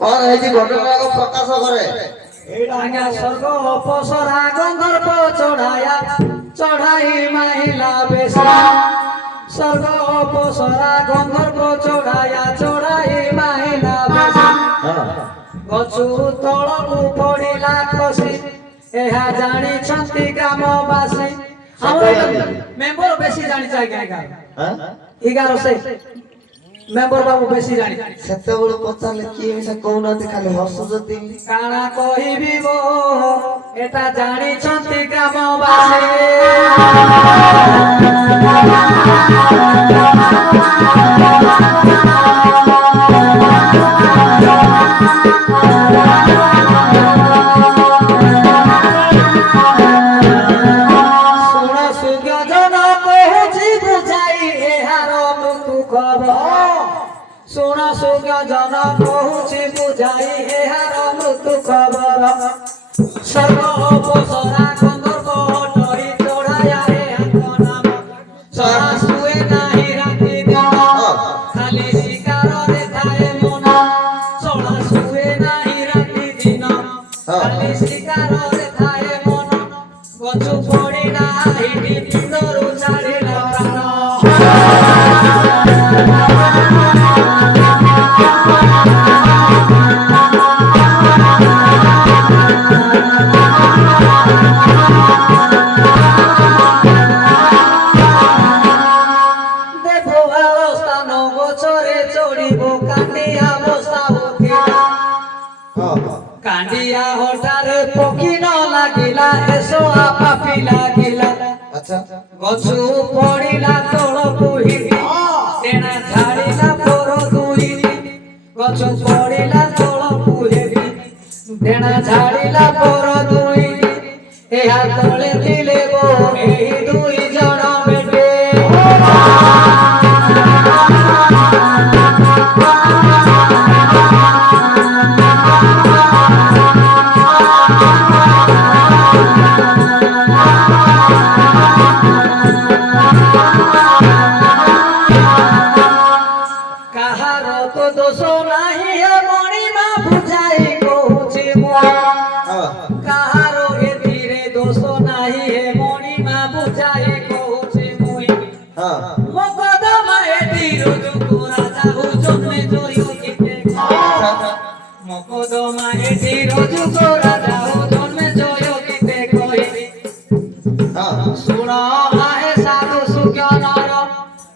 कोन है जी घटना को प्रकाश करे आज्ञा स्वर्ग अपसरा गंधर्प चढ़ाया चढ़ाई महिला बेसा स्वर्ग अपसरा गंधर्प चढ़ाया चढ़ाई महिला बेसा गछु तळକୁ ପଡ଼ିଲା ଖସି ଏହା ଜାଣିଛନ୍ତି ଗ୍ରାମବାସୀ ଆମର ମେମ୍ବର ବେଶୀ ଜାଣିଛି ଆଜ୍ଞା हां 11 ସେ ମେମ୍ବର ବାବୁ ବେଶୀ ଜାଣି ସେତେବେଳେ ପଚାରିଲେ କିଏ ମିଶା କହୁନାହାନ୍ତି ଖାଲି ହସୁଛନ୍ତି କାଣା କହିବି ବୋ ଏଟା ଜାଣିଛନ୍ତି ଗ୍ରାମବାସୀ ଶୁଣ ସୁଜ୍ଞଜନ କହୁଛି ବୁଝାଇ ଏହାର ମୃତ୍ୟୁ ଖବର ଶୁଣ ସୁଜ୍ଞଜନ କହୁଛି ବୁଝାଇ ଏହାର ମୃତ୍ୟୁ ଖବର ସର୍ବ ଅପସରା ଗନ୍ଧର୍ବ ଡରି ଚଢ଼ାୟା ଏହାଙ୍କ ନାମ ସରା ଶୁଏ ନାହିଁ ରାତି ଦିନ ଖାଲି ଶିକାରରେ ଥାଏ ମନ ସଳା ଶୁଏ ନାହିଁ ରାତି ଦିନ ଖାଲି ଶିକାରରେ ଥାଏ ମନ ଗଛୁ ପଡ଼ିଲା ହିଡ଼ି ମୁଣ୍ଡରୁ ଛାଡ଼ିଲା ପ୍ରାଣ कांडिया होटारे पकी न लागिला एसो आपा पी लागिला अच्छा गछु पड़िला तळकु हिडी तेना झाड़िला पोर दुई गछु पड़िला तळकु हेबी तेना झाड़िला पोर दुई एहा तळे दिले गो एही दुई जण बेटे କାହାର ତ ଦୋଷ ନାହିଁ ଏ ମଣି মুই হ্যাঁ কাহারো এতিরে দোষ নাহি হে মণিমা বুঝাই কହୁছে মুই হ্যাঁ মকদমা এতির যুগু রাজা হু জন্মে জয় গীতে মকদমা এতির যুগু রাজা হু জন্মে জয় গীতে কই হ্যাঁ শুণ আহে সাধু সুজ্ঞানর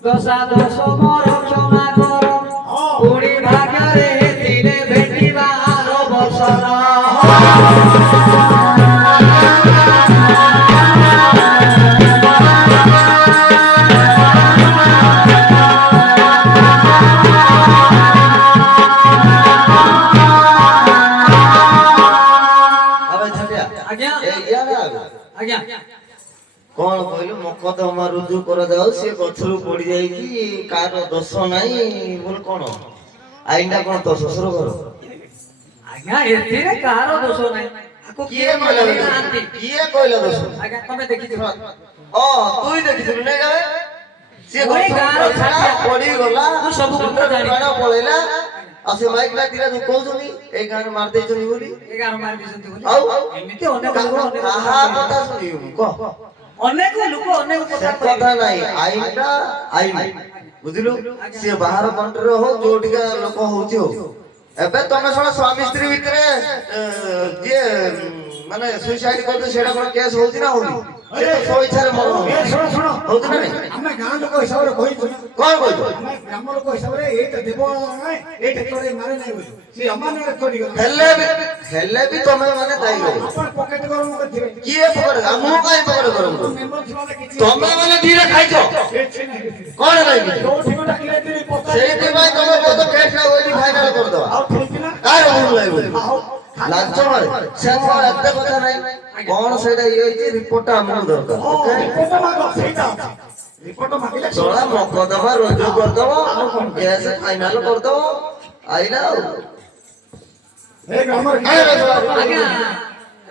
দশা দোষ মোর ক্ষমা কর পুরি ভাগ্যরে হেতিরে ভেটিবার বসর আবে ছাটিয়া আজ্ঞা এই ইয়ারে আবে আজ্ঞା କଣ କହିଲୁ ମକଦ୍ଦମା ରୁଜୁ କରାଯାଉ ସେ ଗଛରୁ ପଡି ଯାଇଛି କାହାର ଦୋଷ ନାହିଁ ବୋଲି କଣ ଆଇନଟା କଣ ତୋ ଶ୍ୱଶୁର ଘର ଆଜ୍ଞା ଏଥିରେ କାହାର ଦୋଷ ନାହିଁ ଆକୁ କିଏ କହିଲା ଦୋଷ? ନାହାନ୍ତି କିଏ କହିଲା ଦୋଷ ଆଜ୍ଞା ତମେ ଦେଖିଥିବ ତୁଇ ଦେଖିଥିଲୁ ନାଇଁ ଗାଁରେ ସିଏ ଓଇ ଗଛରୁ ଗାଁର ପଡିଲା, ଛାଟିଆ। ପଡିଗଲା ମୁଁ ସବୁ କଥା ଜାଣିଛି। ପ୍ରାଣ ପଳେଇଲା ଆଉ ସେ ମାଇକ୍ ଟା ଦିଟା ଯୋଉ କହୁଛନ୍ତି ଏଇ ଗାଁରେ ମାରି ଦେଇଛନ୍ତି ବୋଲି 11 ମାରି ଦେଇଛନ୍ତି ବୋଲି ଆଉ ଏମିତି ଅନେକ ଲୋକ ଅନେକ କାହା କଥା କଥା ଶୁଣିବୁ କହ ଅନେକ ଲୋକ ଅନେକ ସେ କଥା କଥା ନାହିଁ ଆଇନଟା ଆଇନ ବୁଝିଲୁ ସିଏ ବାହାର କଣ୍ଟ୍ରିରେ ହଉ ଯୋଉଠିକା ଲୋକ ହଉଛି ହଉ ଏବେ ତମେ ଶୁଣ ସ୍ୱାମୀ ସ୍ତ୍ରୀ ଭିତରେ ଯିଏ ମାନେ ସୁଇସାଇଡ କରୁଛି ସେଇଟା କଣ କେସ୍ ହଉଛି ନା ହଉନି ସେ ତ ସ୍ୱଇଚ୍ଛାରେ ମରଣ ଶୁଣ ଶୁଣ ହଉଛି ନା ନାଇଁ ଆମେ ଗାଁ ଲୋକ ହିସାବରେ କହିଛୁ ନା କଣ କହୁଛ ଆମେ ଗ୍ରାମ ଲୋକ ହିସାବରେ ଏଇଟା ଦେବ ନାହିଁ ଏଇଟା ଚୋରି ମାରେ ନାହିଁ ବୋଲି ସେ ଅମାନରେ ଚୋରି ଗଲା ହେଲେ ବି ତମେ ମାନେ ଦାୟୀ ହବ ଆପଣ ପକେଟ ଗରମ କରିଥିବେ କିଏ ପକଡ ମୁଁ କାହିଁ ପକଡ କରନ୍ତୁ ମେମ୍ବର ଥିବା କିଛି ତମେ ମାନେ ଧୀରେ ଖାଇଛ କିଛି ନାହିଁ କଣ ଖାଇବି ଯୋଉଠି ଗୋଟେ କିରେ ସେଇଥିପାଇଁ ତମେ ବହୁତ କେସଟା ଓଇଠି ଫାଇନାଲ କରିଦବା ଆଉ ଠିକ ନା କାହାର ଭୁଲ ନାହିଁ ବୋଲି ଆଉ ଲାଞ୍ଚ ମାରେ ସେ କଣ ଏତେ କଥା ନାହିଁ କଣ ସେଇଟା ଇଏ ହେଇଛି ରିପୋର୍ଟଟା ଆମକୁ ଦରକାର ଓକେ ରିପୋର୍ଟ ମାଗ ସେଇଟା ଅଛି ରିପୋର୍ଟ ମାଗିଲେ ଚଳା ମକଦ୍ଦମା ରୁଜୁ କରିଦବ କେସ୍ ଫାଇନାଲ କରିଦବ ଆଇଲା ଆଉ ଏ ଗ୍ରାମରେ ଆଜ୍ଞା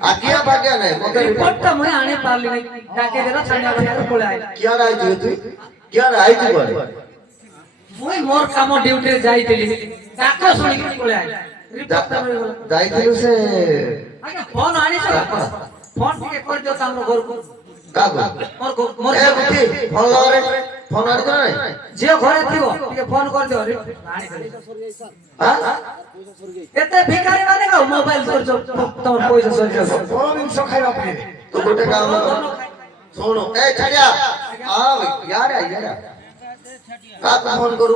ଆଜ୍ଞା ଭାଗ୍ୟା ନାହିଁ ମତେ ରିପୋର୍ଟଟା ମୁଁ ଆଣି ପାରିଲି ନାହିଁ ଡାକି ଦେଲା ଛାଣିଆ ବଜାର ପଳେଇ ଆଇଲା କିଆଡେ ଆଇଛୁ ତୁ କିଆଡେ ଆଇଛୁ କୁଆଡେ ମୁଁ ମୋର କାମ ଡ୍ୟୁଟିରେ ଯାଇଥିଲି ଡାକ ଶୁଣିକି ପଳେଇ ଆଇଲା ରିପୋର୍ଟଟା ମିଳିଗଲା ଯାଇଥିଲୁ ସେ ଆଜ୍ଞା ଫୋନ ଆଣିଛ ଫୋନ ଟିକେ କରିଦିଅ ତ ଆମର ଘରକୁ କାହାକୁ ମୋର ଏ ବୁଝି ଫୋନ ଲଗାରେ ଫୋନ ଆଣିଛ ନା ନାଇଁ ଝିଅ ଘରେ ଥିବ ଟିକେ ଫୋନ କରିଦିଅ ଆଣିଦେଲି ଆଁ? ଏତେ ଭିକାରୀ ମାନେ କଣ ମୋବାଇଲ କରୁଛ ତମର ପଇସା ସରିଯାଉଛି ବଡ ଜିନିଷ ଖାଇବା ପାଇଁ ତୁ ଗୋଟେ କାମ କର ଶୁଣୁ ଏ ଛାଡିଆ ୟାର କାହାକୁ ଫୋନ କରୁ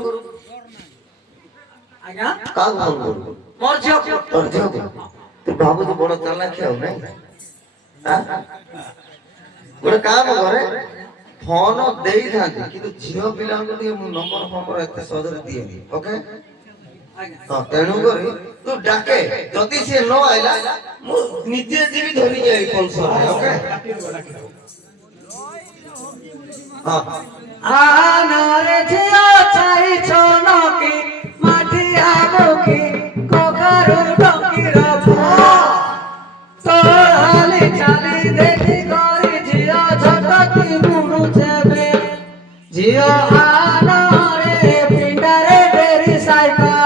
ଆଜ୍ଞା କାହାକୁ ଫୋନ କରୁ ମୋର ଝିଅ ତୋର ଝିଅକୁ ତୁ ଭାବୁଛୁ ବଡ ଚାଲାକି ଆଉ ନାଇଁ ଆଁ? ଗୋଟେ କାମ କରେ ଫୋନ ଦେଇଥାନ୍ତି କିନ୍ତୁ ଝିଅ ପିଲାଙ୍କୁ ଟିକେ ମୁଁ ନମ୍ବର ଫମ୍ବର ଏତେ ସହଜରେ ଦିଏନି ଓକେ ହଁ ତେଣୁ କରି ତୁ ଡାକେ ଯଦି ସିଏ ନ ଆଇଲା ମୁଁ ନିଜେ ଯିବି ଧରି ଯାଇ ପଲସରରେ ଓକେ ହଁ আনারে ঝিও চাইছ নকি মাটি আমুকি ককারুর টঙ্কির তোরালি চালি দেখি করি ঝিও ঝটকি মুড়ু চেবে ঝিও আনারে পিন্ডারে বেরি সাইকেল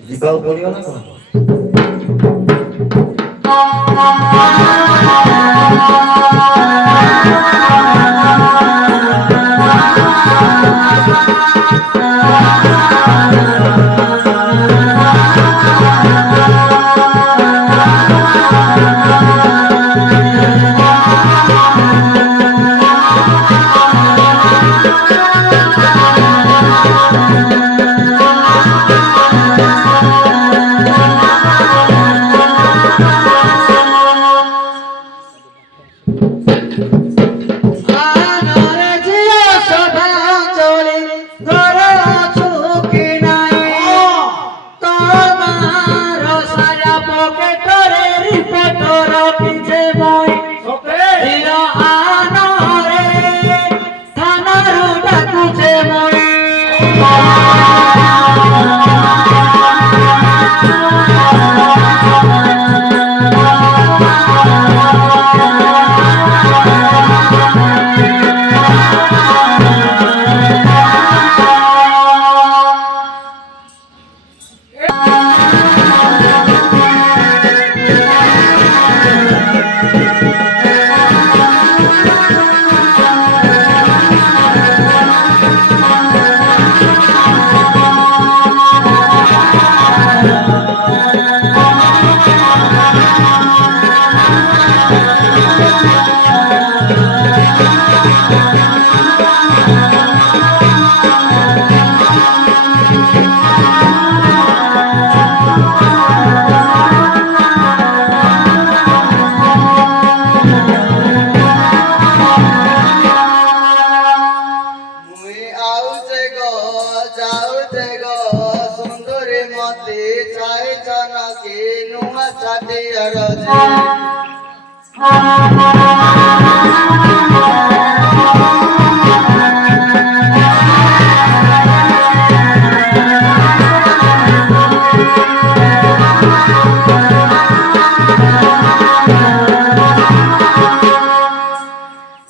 ଯିବାକୁ ପଡିବ ନା କଣ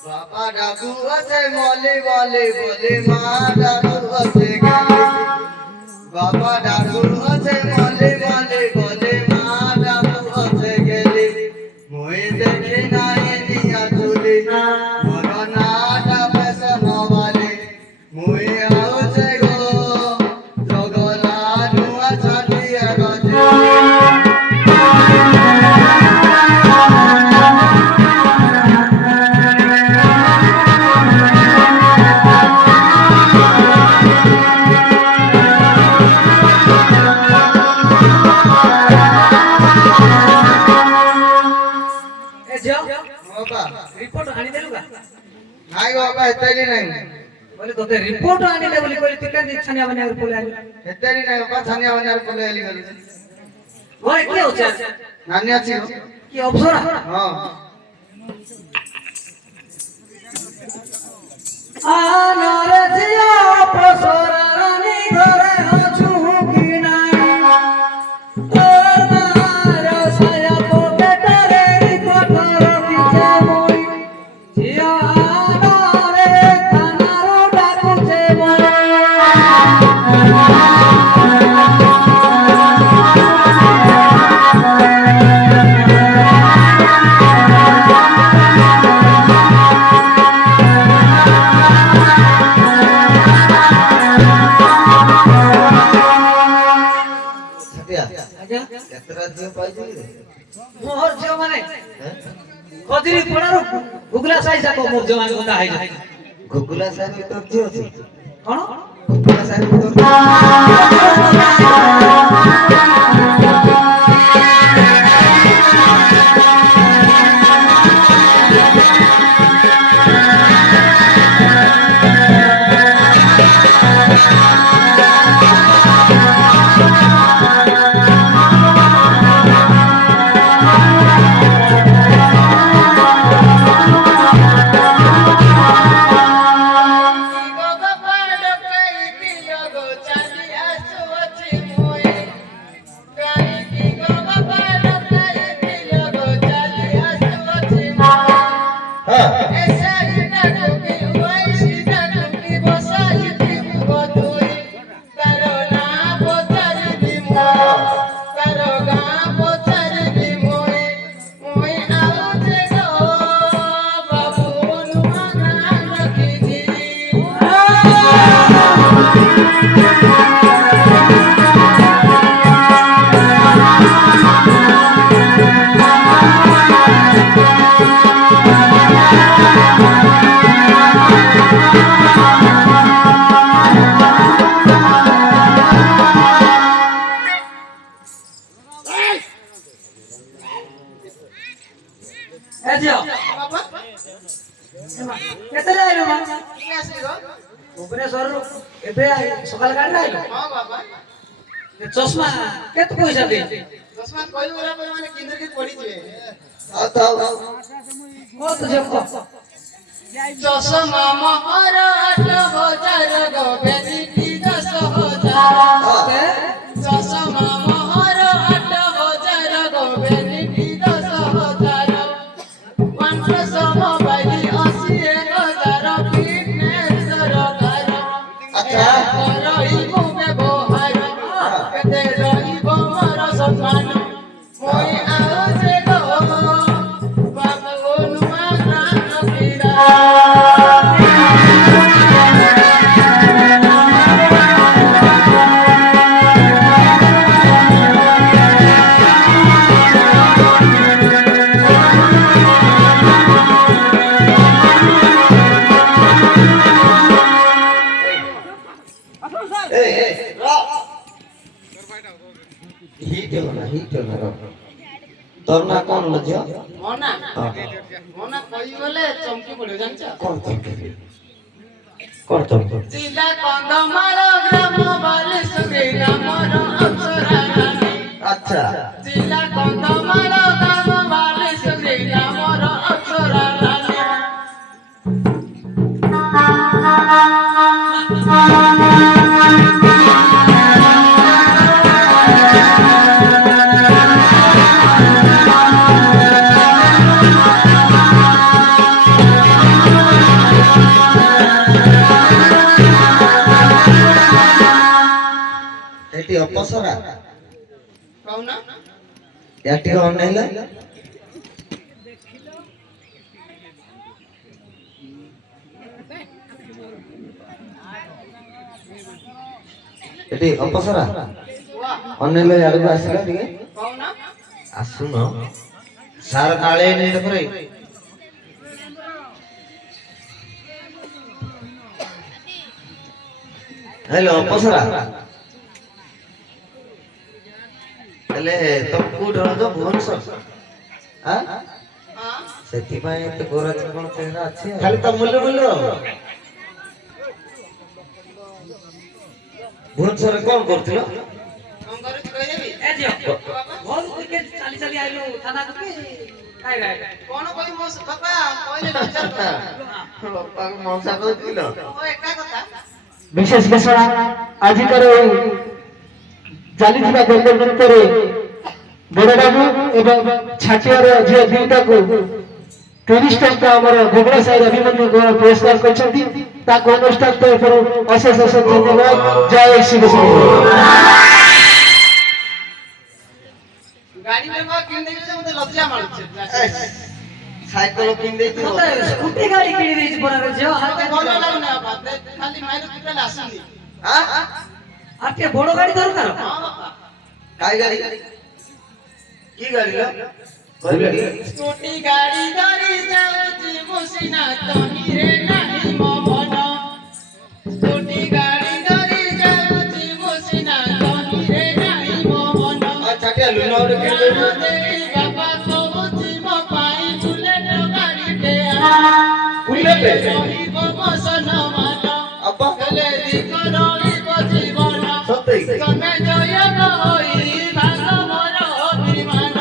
বাবা ডাকু আছে মলে বলে বলে মা ডাকু আছে গেলে বাবা ডাকু আছে মলে বলে বলে মা ডাকু আছে গেলে মই দেখে নাই নিয়া চলে মর নাটা পেছন বলে মই আউছে গো জগলা নুয়া ছাটিয়া গজে এ যাও বাবা রিপোর্ট আনি দেলু গা নাই বাবা হেতালি নাই বলে তোতে রিপোর্ট আনি দে বলি কইলি তুই কেন ছানিয়া বানিয়া বলে আনি হেতালি নাই বাবা ছানিয়া বানার পলে এলি গেল ওই কি হচ্ছে নানি আছি কি অবসরা হ্যাঁ আনারে জিয়া অবসরা রানী ঘরে আছু কি নাই তোর মার ছায়া পকেটরে রিপোর্টর দিছে মই জিয়া আনারে কানারো ডাকুছে মই ছাটিয়া আজ্ঞା এতরা দিও পাইছি রে মোর ঝিଅ মানে হ্যাঁ ଖଜୁରୀ ପଡାରୁ ଗୁଗୁଲା ସାଇ ଯାକ ମୋର ଜମାନ କଥା ହେଇଯାଏ গুগুলা সাহেব তোর দিও আছে କଣ গুগুলা সাহেব তোর ଏ ଝିଅ କେତେବେଳେ ଆଇଲୁ ମା ଭୁବନେଶ୍ୱରରୁ ଏବେ ସକାଳ ଗାଡ଼ିରେ ଆଇଲୁ ଏ ଚଷମା କେତେ ପଇସା ଦେଇଛି କହ ତୁ ଝିଅ କହ চশমা মহর ৮,০০০ গো বেদিটি ১০,০০০ চশমা মহর ৮,০০০ গো বেদিটি ১০,০০০ ওয়ানপ্লাস মোবাইল ৮০,০০০ ফিটনেস দরকার আচ্ছা রহিব ব্যবহার কেতে রহিব মোর সম্মান মই আউছে গো বাবু নুয়া প্রাণ কিরা তোর না কোন লজ্জা মনা মনা কই বলে চমকি পড়িও জানছ কর্তব্য জিলা কন্দমাল গ্রাম বালেশ্বরে গ্রামর অপ্সরা রানী আচ্ছা জিলা কন্দমাল গ্রাম ଏଠି ଅନେଇଲା ଏଠି ଅପସରା ଅନେଇଲେ ଆଡକୁ ଆସିଲା ଟିକେ କହୁନ ଆସୁନ ସାର କାଳେ ନେଇ ଦେଖରେ हेलो ଅପସରା ହେଲେ ତମ କୋଉଠି ରହୁଛ ଭୁବନେଶ୍ୱର ହଁ ସେଥିପାଇଁ ଏତେ ଗୋରା ଚିକଣ ଚେହେରା ଅଛି ଖାଲି ତ ମୂଲ୍ୟ ଭୁବନେଶ୍ୱରରେ କଣ କରୁଥିଲ କଣ କରୁଛି କହିଦେବି ଏ ଝିଅ ଘରୁ ଟିକେ ଚାଲି ଚାଲି ଆଇଲୁ ଥାନାକୁ କି କାଇ ରାଇ କଣ କହିବି ମୋ ବାପା କହିଲେ ବିଚାର କଥା ବାପାକୁ ମଉସା କହୁଥିଲ ମୋ ଏକା କଥା ବିଶେଷ ଘୋଷଣା ଆଜିକାର ଏହି ଚାଲିଥିବା ଦଣ୍ଡ ନୃତ୍ୟରେ ବଡ଼ବାବୁ ଏବଂ ଛାଟିଆର ଝିଅ ଦୁଇଟାକୁ 30 ଟଙ୍କା ଆମର ଘୋଗଡ଼ା ସାହିର ଅଭିମନ୍ୟୁ ଗୌର ପୁରସ୍କାର କରିଛନ୍ତି ତାକୁ ଅନୁଷ୍ଠାନ ତରଫରୁ ଅଶେଷ ଅଶେଷ ଧନ୍ୟବାଦ ଜୟ ଶିବ ଶମ୍ଭୁ ଗାଡି ରେ ମୋ କିଣି ଦେଇଛି ମତେ ଲଜ୍ଜା ମାରୁଛି ସାଇକେଲ କିଣି ଦେଇଥିବ ମତେ ସ୍କୁଟି ଗାଡି କିଣି ଦେଇଛି ପରା ରେ ଝିଅ ମତେ ଭଲ ଲାଗୁନି ବାପା ଖାଲି ମାଇରୁ ପିଟାଲେ ଆସୁନି আর কে বড় গাড়ি দরকার ହଁ ବାପା କାଇ ଗାଡି କି ଗାଡି ଲ କହିଲେ ସ୍କୁଟି ଗାଡି ଧରି ଯାଉଛି ମୁଁ ସିନା ତହିଁରେ ନାହିଁ ମୋ ମନ ସ୍କୁଟି ଗାଡି ଧରି ଯାଉଛି ମୁଁ ସିନା ତହିଁରେ ନାହିଁ ମୋ ମନ ଛାଟିଆ ଲୁଣ ଗୋଟେ କିଣି ପ୍ରାଣ ଦେଇ ବାପା କହୁଛି ମୋ ପାଇଁ ବୁଲେଟ ଗାଡିଟେ ବୁଲେଟ? ରହିବ ମୋ ସନମାନ ଆబ్బା ହେଲେ ଦିଗ ରହିବ ଜୀବନ ସତେଇ ତମେ ଜୟ ହୋଇ ଭାଗ ମୋର ଅଭିମାନ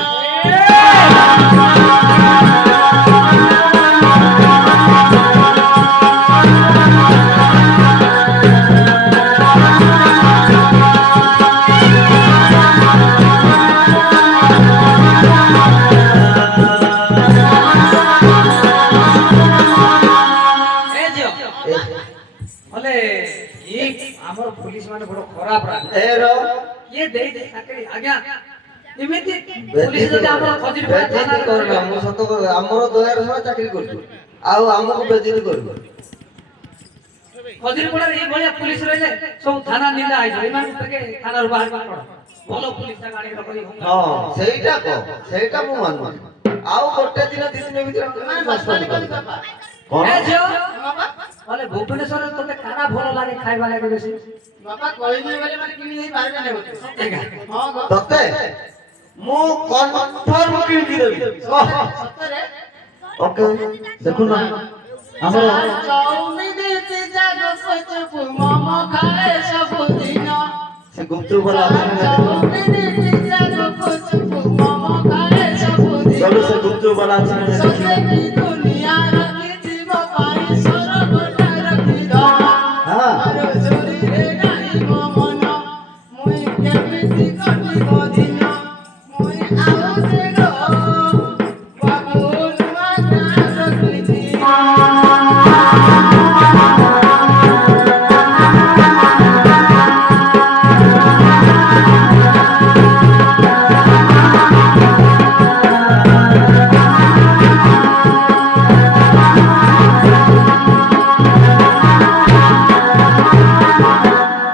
এ ঝিও বলে ই আমার পুলিশ মানে বড় খারাপ রাখ ଏ ର ইয়ে দেই দে চাকরি আজ্ঞা এমনি পুলিশ যদি আমার খজির পড়া থানা ବେଜିତି କରୁନା ମୁଁ ସତ କଥା ଆମର ଦୟାରେ ଶଳା ଚାକିରି କରୁଛୁ ଆଉ ଆମକୁ ବେଜିତି କରିବୁ ଖଜିର ପଡାରେ এই ভଳିয়া পুলিশ রইলে সব থানা নিন্দা আইছো এমান থেকে থানার বাহার পড় ভালো পুলিশটা গাড়ি রকরি ହଁ ସେଇଟା କହ ସେଇଟା ମୁଁ ମାନୁଛି ଆଉ ଗୋଟେ ଦିନ ଦି ଦିନ ଭିତରେ ମାନେ ବସବାନି କଲି ବାପା କଣ এ ঝিও ବାପା বলে ভুবনেশ্বরে তোকে কারা ভালো লাগে খাইবা লাগে বেশি ବାପା କହିବି ବୋଲି ମାନେ କିଣି ଦେଇ ପାରିବେ ନାହିଁ ଗୋଟେ দেখা ହଁ ଗো ତତେ ମୁଁ କନଫର୍ମ କିଣିକି ଦେବି କହ ସତରେ ଓକେ ଦେଖୁନ ଆମର ଚଉମିନି ପିଜା ଗୁପଚୁପ ମୋମୋ ଖାଏ ସବୁଦିନ ସେ ଗୁପଚୁପ ବାଲା ଚଉମିନି ପିଜା ଗୁପଚୁପ ମୋମୋ ଖାଏ ସବୁଦିନ ଚलो ସେ ଗୁପଚୁପ ବାଲା ଅଛି ନା ସତେ ଦେଖିବା। ବି ଦୁନିଆ ରଖିଛି ମୋ ପାଇଁ ସରବଟା ରଖିଦବା ହଁ ମୋର ଚୋରିରେ ନାହିଁ ମୋ ମନ ମୁଇଁ କେମିତି କଟିବ ଦିନ ମୁଇଁ ଆଉ ସେ ଗো ବାବୁ ନୂଆ ଗାଁ ରଖିଛି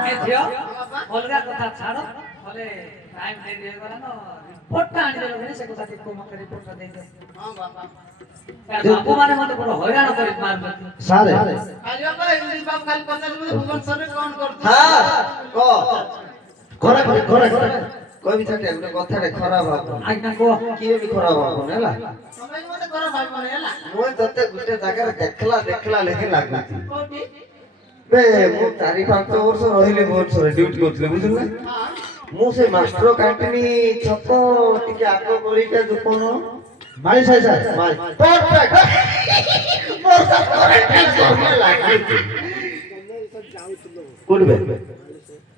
এ ঝিও অলগা কথা ছাড়ো বলে টাইম দেই দিয়ে গলা না রিপোর্টটা আনি দেলো বলে সে কথা দেখো মতে রিপোর্টটা দেই দে ହଁ ବାପା বাবু মানে মতে বড় হয়রান করে মারবে ସାରେ କାଲି ବାପା ଏମିତି ବାବୁ କାଲି ପଚାରିଲେ ଭୁବନେଶ୍ୱରରେ କଣ କରୁଛୁ ହଁ କହ ଖରା ଖରା ଖରା କହିବି ଛାଟିଆ ଗୋଟେ କଥାଟେ ଖରାପ ହବ আজ্ঞা কো କିଏ ବି ଖରାପ ହବନି ହେଲା ତମେ ବି ମତେ କର ଭାବିବନି ହେଲା ମୁଁ ତତେ ଗୋଟେ ଜାଗାରେ ଦେଖିଲା ଲେଖି ଲାଗୁଛି କୋଉଠି ବେ ମୁଁ 4-5 ବର୍ଷ ରହିଲି ଭୁବନେଶ୍ୱରରେ ଡ୍ୟୁଟି କରୁଥିଲି ବୁଝିଲୁ ନା ହଁ ମୁଁ ସେ ମାଷ୍ଟର କ୍ୟାଣ୍ଟିନ ଛକ ଟିକେ ଆଗ ଗଳିଟା ଯୋଉ କଣ ମାଳି ସାହି ସାର୍ ପରଫେକ୍ଟ ମୋର ସାଥରେ ଟେନସନ ଲାଗୁଛି କୋଉଠି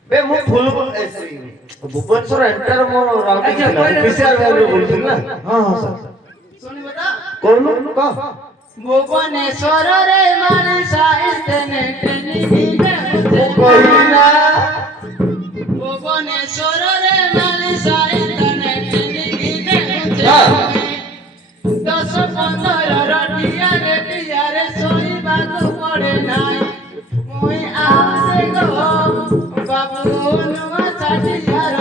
ବେ ମୁଁ ଫୁଲ ଭୁବନେଶ୍ୱର ଏଣ୍ଟାର ମୋର ରାଉଟିଂ ଥିଲା ବିସିଆର ଗାଁରେ ବୋଲୁଥିଲି ନା ହଁ ହଁ ସାର୍ ଶୁଣିବ ତ କହୁନୁ କହ ଭୁବନେଶ୍ୱରରେ ମାଳି ସାହିତ୍ୟ ନେଟେନି କହିଲି ନା ଭୁବନେଶ୍ୱରରେ ମାଳି ସାହିତ୍ୟ ନେଟେନି পড়ে নাই মুই আসে গো বাবু নুয়া চাটিয়ার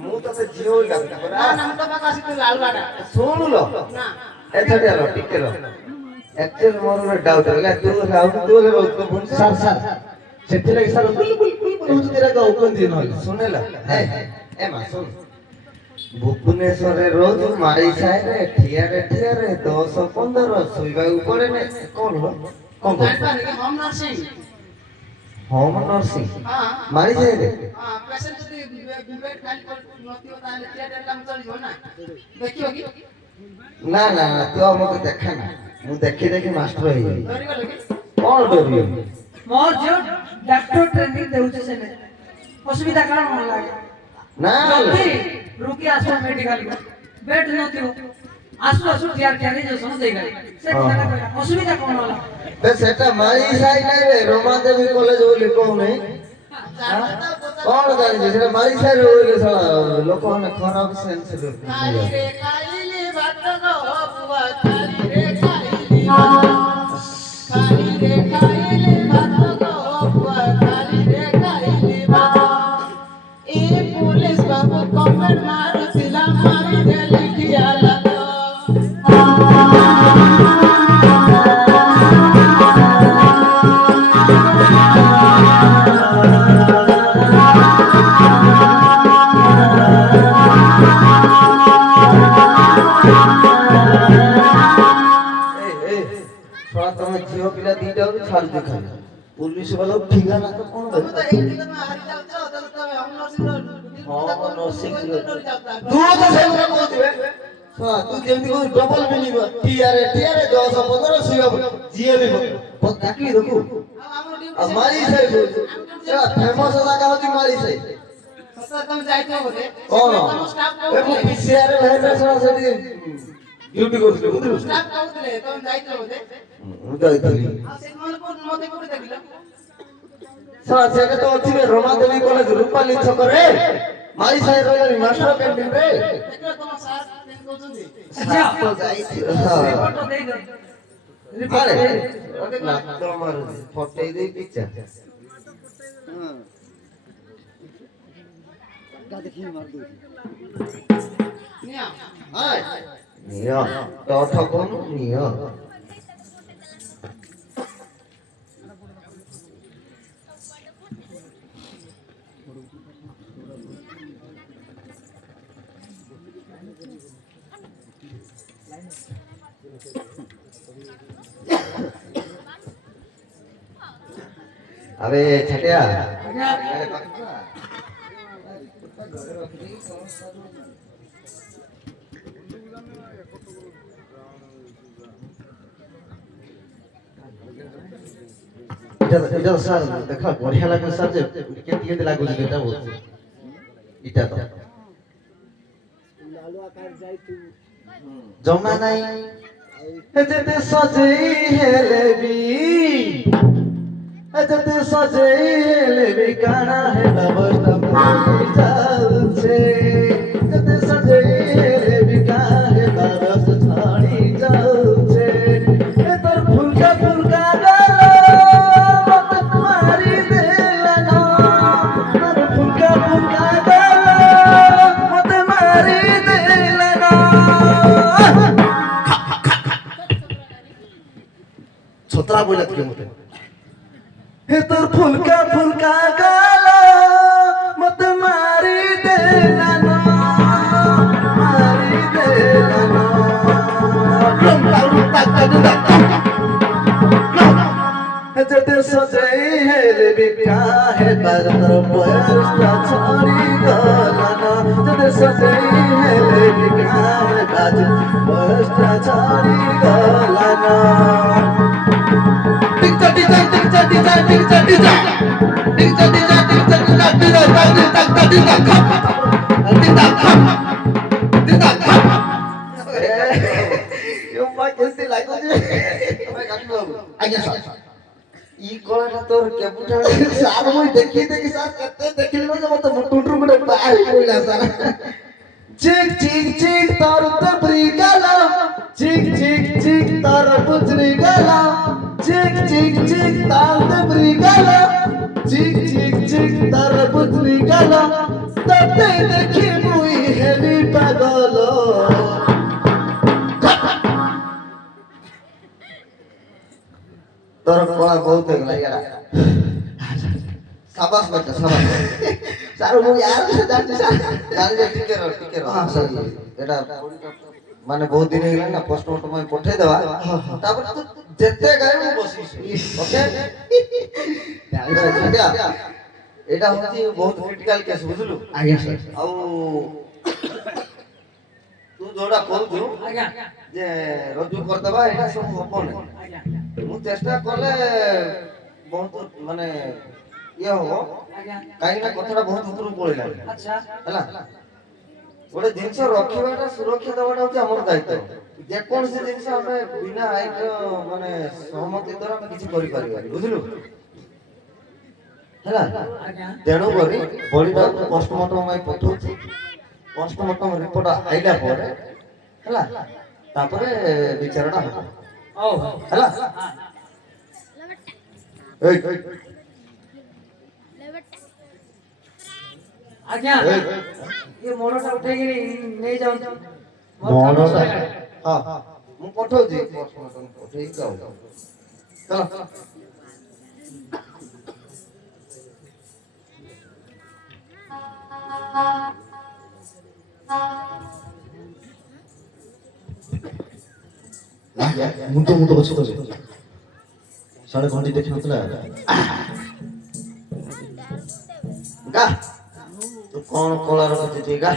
ମୁଁ ତତେ ଝିଅ ହୋଇ ଗାବି ନା ନା ମୁଁ ତ ପାଖ ଆସି ତୁ ଲାଲବାଟା ଶୁଣୁଲ ନା ଏଛାଡ଼ିଆ ର ଟିକେ ର ଆକ୍ଚୁଆଲି ମୋର ଗୋଟେ ଡାଉଟ୍ ହେଲା ତୁ ରାଉତ ତୁ ହେଲେ ରହୁଛୁ ଭୁବନେଶ୍ୱର ସାର୍ ସାର୍ ସେଥିଲାଗି ସାର୍ ବୁଲ ବୁଲ ବୁଲ ବୁଲ ହଉଛି ତେରା କହୁଛନ୍ତି ନହେଲେ ଶୁଣିଲା ଏ ମା ଶୁଣ ଭୁବନେଶ୍ୱରରେ ରହୁଛୁ ମାରି ସାହିରେ ଠିଆରେ ଠିଆରେ 10-15 ଶୋଇବାକୁ ପଡେ ନା କଣ ଲ କଣ ଜାଣିପାରେ କି ହୋମ ନର୍ସିଂ ହୋମ ନର୍ସିଂ ହଁ ମାରି ସାହିରେ ହଁ ପେସେଣ୍ଟ ଯଦି ବେଡ୍ ଖାଲି ନଥିବ ତାହେଲେ थिएटर କାମ ଚଳିବ ନା ଦେଖିବ କି ନା ନା ନା ତୁ ଆଉ ମତେ ଦେଖା ନା ମୁଁ ଦେଖି ଦେଖି ମାଷ୍ଟର ହେଇଯାଇ ଡରିଗଲ କି କଣ ଡରିବ मोर जो डॉक्टर ट्रेनिंग देउचे से असुविधा कारण मन लागे ନା जल्दी रुकी आसो मेडिकल बेड नथियो आसु आसु टियार टियारी जो सन देई गई से कहला असुविधा कोन होला বে সেটা মারি সাই নাই রে রমা দেবী কলেজ বলি কোনে কଣ ଜାଣିଛି ସେଟା ମାରି ସାଇରେ ওইলে শালা ଲୋକମାନେ ଖରାପ ସେନ୍ସ ରେ ଖାଲି ରେ ଖାଇଲି ଭାତ ଗো ବୁଆ ଖାଲି ରେ ଖାଇଲି ଖାଲି ରେ ଖାଇଲି ଭାତ ଗো ବୁଆ ଖାଲି ରେ ଖାଇଲି ଭାତ ଏ ପୁଲିସ ବାବୁ କମେଣ୍ଟ ମାରୁଥିଲା ମାରି ଦେଲି ଠିଆଲା ତ ଶଳା ତମେ ଝିଅ ପିଲା ଦିଟା ଛାଡି ଦେଖାଲି ପୁଲିସ ବାଲା ଠିକାନା ତ କଣ ତମେ ତ ଏଇଠି ତମେ ହାରି ଯାଉଛ ତମେ ହୋମ ନର୍ସିଂ ତୁ ତ ସେଗୁଡା କହୁଥିବେ ଶଳା ତୁ ଯେମିତି କହୁଛୁ ଡବଲ ମିନିଂ ଟିଆରେ ଟିଆରେ 10-15 ଶୋଇବ ଯିଏ ବି ଡାକିଲି ଦେଖୁ ଆଉ ମାରି ସାଇ ସେଟା ଫେମସ ଜାଗା ହଉଛି ମାରି ସାଇ ତମେ ଯାଇଥିବ ବୋଧେ କଣ ତମ ଷ୍ଟାଫ ଏ ମୁଁ ପିସିଆର ଭାଇନା ଶଳା ସେଠି ଡ୍ୟୁଟି କରୁଥିଲି ବୁଝିଲୁ ଷ୍ଟାଫ କହୁଥିଲେ ତମେ ଯାଇଥିବ ବୋଧେ ମୁଁ ଯାଇଥିଲି ଆଉ ସେ ମତେ କୋଉଠି ଦେଖିଲ ଶଳା ସେଟା ତ ଅଛି ବେ ରମା ଦେବୀ କଲେଜ ରୂପାଲି ଛକରେ ମାରି ସାଇ ରହିଲାନି ମାଷ୍ଟର କ୍ୟାଣ୍ଟିନ ରେ ଦେଖିଲ ତମ ସାର୍ କେମିତି କହୁଛନ୍ତି अच्छा ତ ଯାଇଥିଲି रिपोर्ट तो देई दो रिपोर्ट ଆରେ दे ନାକ ମାରୁଛି ଫଟେଇ ଦେଇ ପିଚା ନିଅ ନିଅ ତ ଠକନ ନିଅ अबे छटिया এটা স্যার দেখা বঢ়িয়া লাগে স্যার যে কেমতি কেমতি লাগুଛି এটা ବହୁତ এটা তো জমা নাই যেতে সজেই হেলে বি যেতে সজেই হেলে বি কানা হেলা বস্তা পড়ি যাচ্ছে যেতে সজেই হেলে বি কানা হেলা বস্তা ছাড়ি যাচ্ছে এ তোর ফুলকা ফুলকা छतरा बोलत के मते हे तोर फुलका फुलका गाला मत मारी देला ना मारी देला ना रम तक जते सजई है रे बिका है बाजार बयस्ता छोड़ी गला ना जते सजई है रे बिका है बाजार बयस्ता छोड़ी गला ना ଆଜ୍ଞା ସାର୍ ଇ କଳାଟା ତୋର କେବୁଟା ସାର୍ ମୁଁ ଦେଖି ସାର୍ କେତେ ଦେଖିଲି ଯେ ମତେ ମୁଟୁରୁ ଗୋଟେ ବାହାରି ପଇଲା ସାର୍ ଚିକ୍ ଚିକ୍ ଚିକ୍ ତୋର ତବରି ଗାଲା ଚିକ୍ ଚିକ୍ ଚିକ୍ ତୋର ବୁଝରି ଗାଲା ଚିକ୍ ଚିକ୍ ଚିକ୍ ତୋର ତବରି ଗାଲା ଚିକ୍ ଚିକ୍ ଚିକ୍ ତୋର ବୁଝରି ଗାଲା ତତେ ଦେଖି ମୁଇ ହେଲି ପାଗଲ तोर कोला बहुत है यार शाबाश बेटा शाबाश सर मु यार से जान ठीक है हां सर एटा माने बहुत दिन हेला ना पोस्टमार्टम में पठे देबा तापर तू जेते गए मु बसी ओके एटा होती बहुत क्रिटिकल केस बुझलु आज्ञा सर आ तू जोड़ा कहू आज्ञा जे रजू कर देबा एटा सब होबो नै आज्ञा ମୁଁ ଚେଷ୍ଟା କଲେ ବହୁତ ମାନେ ଇଏ ହବ କାହିଁକି ନା କଥାଟା ବହୁତ ଉପରକୁ ପଳେଇଲାଣି अच्छा ହେଲା ଗୋଟେ ଜିନିଷ ରଖିବାଟା ସୁରକ୍ଷା ଦେବାଟା ହଉଛି ଆମର ଦାୟିତ୍ୱ ଯେକୌଣସି ଜିନିଷ ଆମେ ବିନା ଆଇନର ମାନେ ସହମତି ଦ୍ୱାରା ଆମେ କିଛି କରିପାରିବାନି ବୁଝିଲୁ ହେଲା ତେଣୁ କରି ବଡିଟା ପୋଷ୍ଟମର୍ଟମ ପାଇଁ ପଠଉଛି ପୋଷ୍ଟମର୍ଟମ ରିପୋର୍ଟ ଆଇଲା ପରେ ହେଲା ତାପରେ ବିଚାରଟା ହବ ହେଲା आज्ञा ये मोड़टा उठेगी नहीं जाऊं मोड़टा हां मु पठाउजी पोस्टमर्टम पठेई जाऊ चलो मुंडो मुंडो अच्छी तो साढ़े घंटे देखी नतला गा तू कौन कोला रखती गा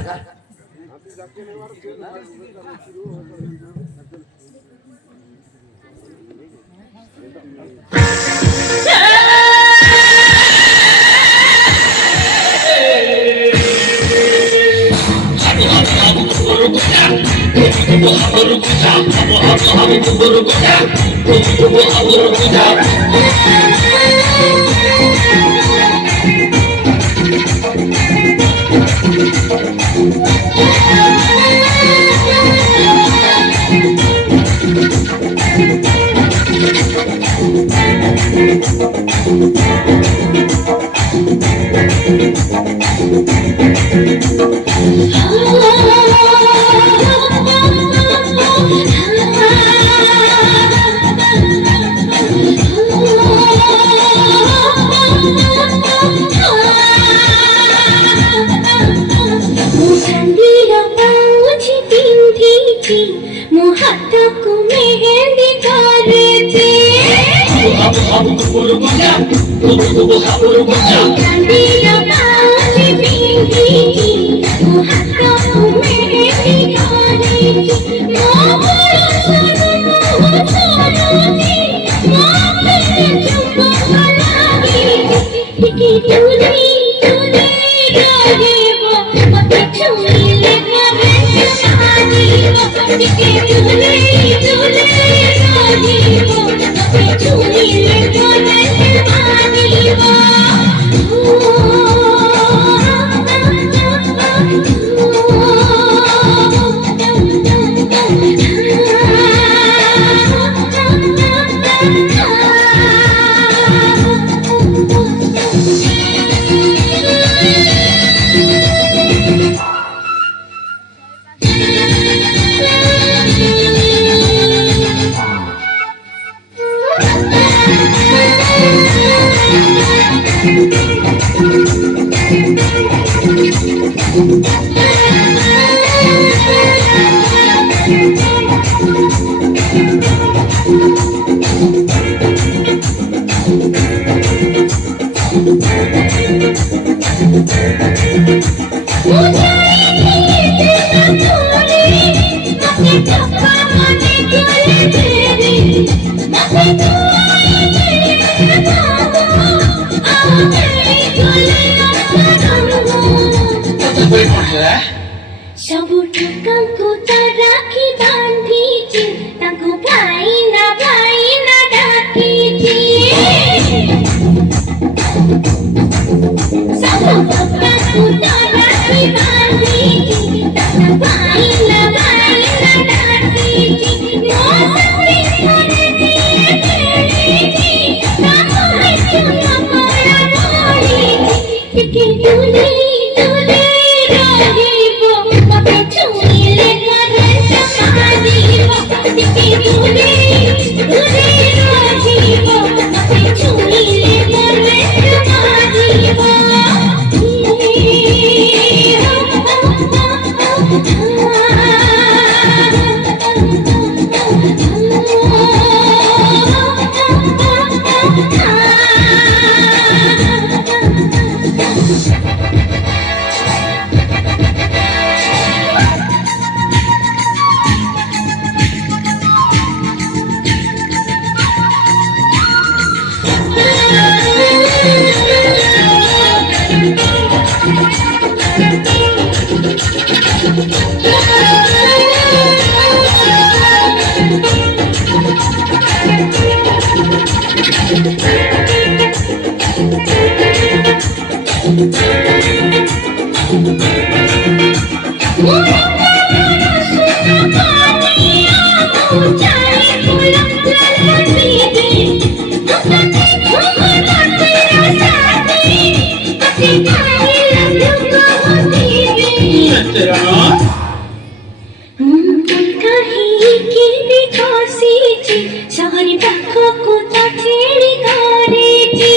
सबु ठुकाको त राखी बाँधिछि ताको भाइ न डाकी पुता राखी बांधी दादा बाईला डाकी मौसमी थारे दिए खेली काको है चुना पड़ा मोड़ी के डूले डूले रहिबो मते छुईले करे समादीबो के डूले डूले रहिबो मते छुईले करे समादीबो सहरी पाखको त छेडी गरेची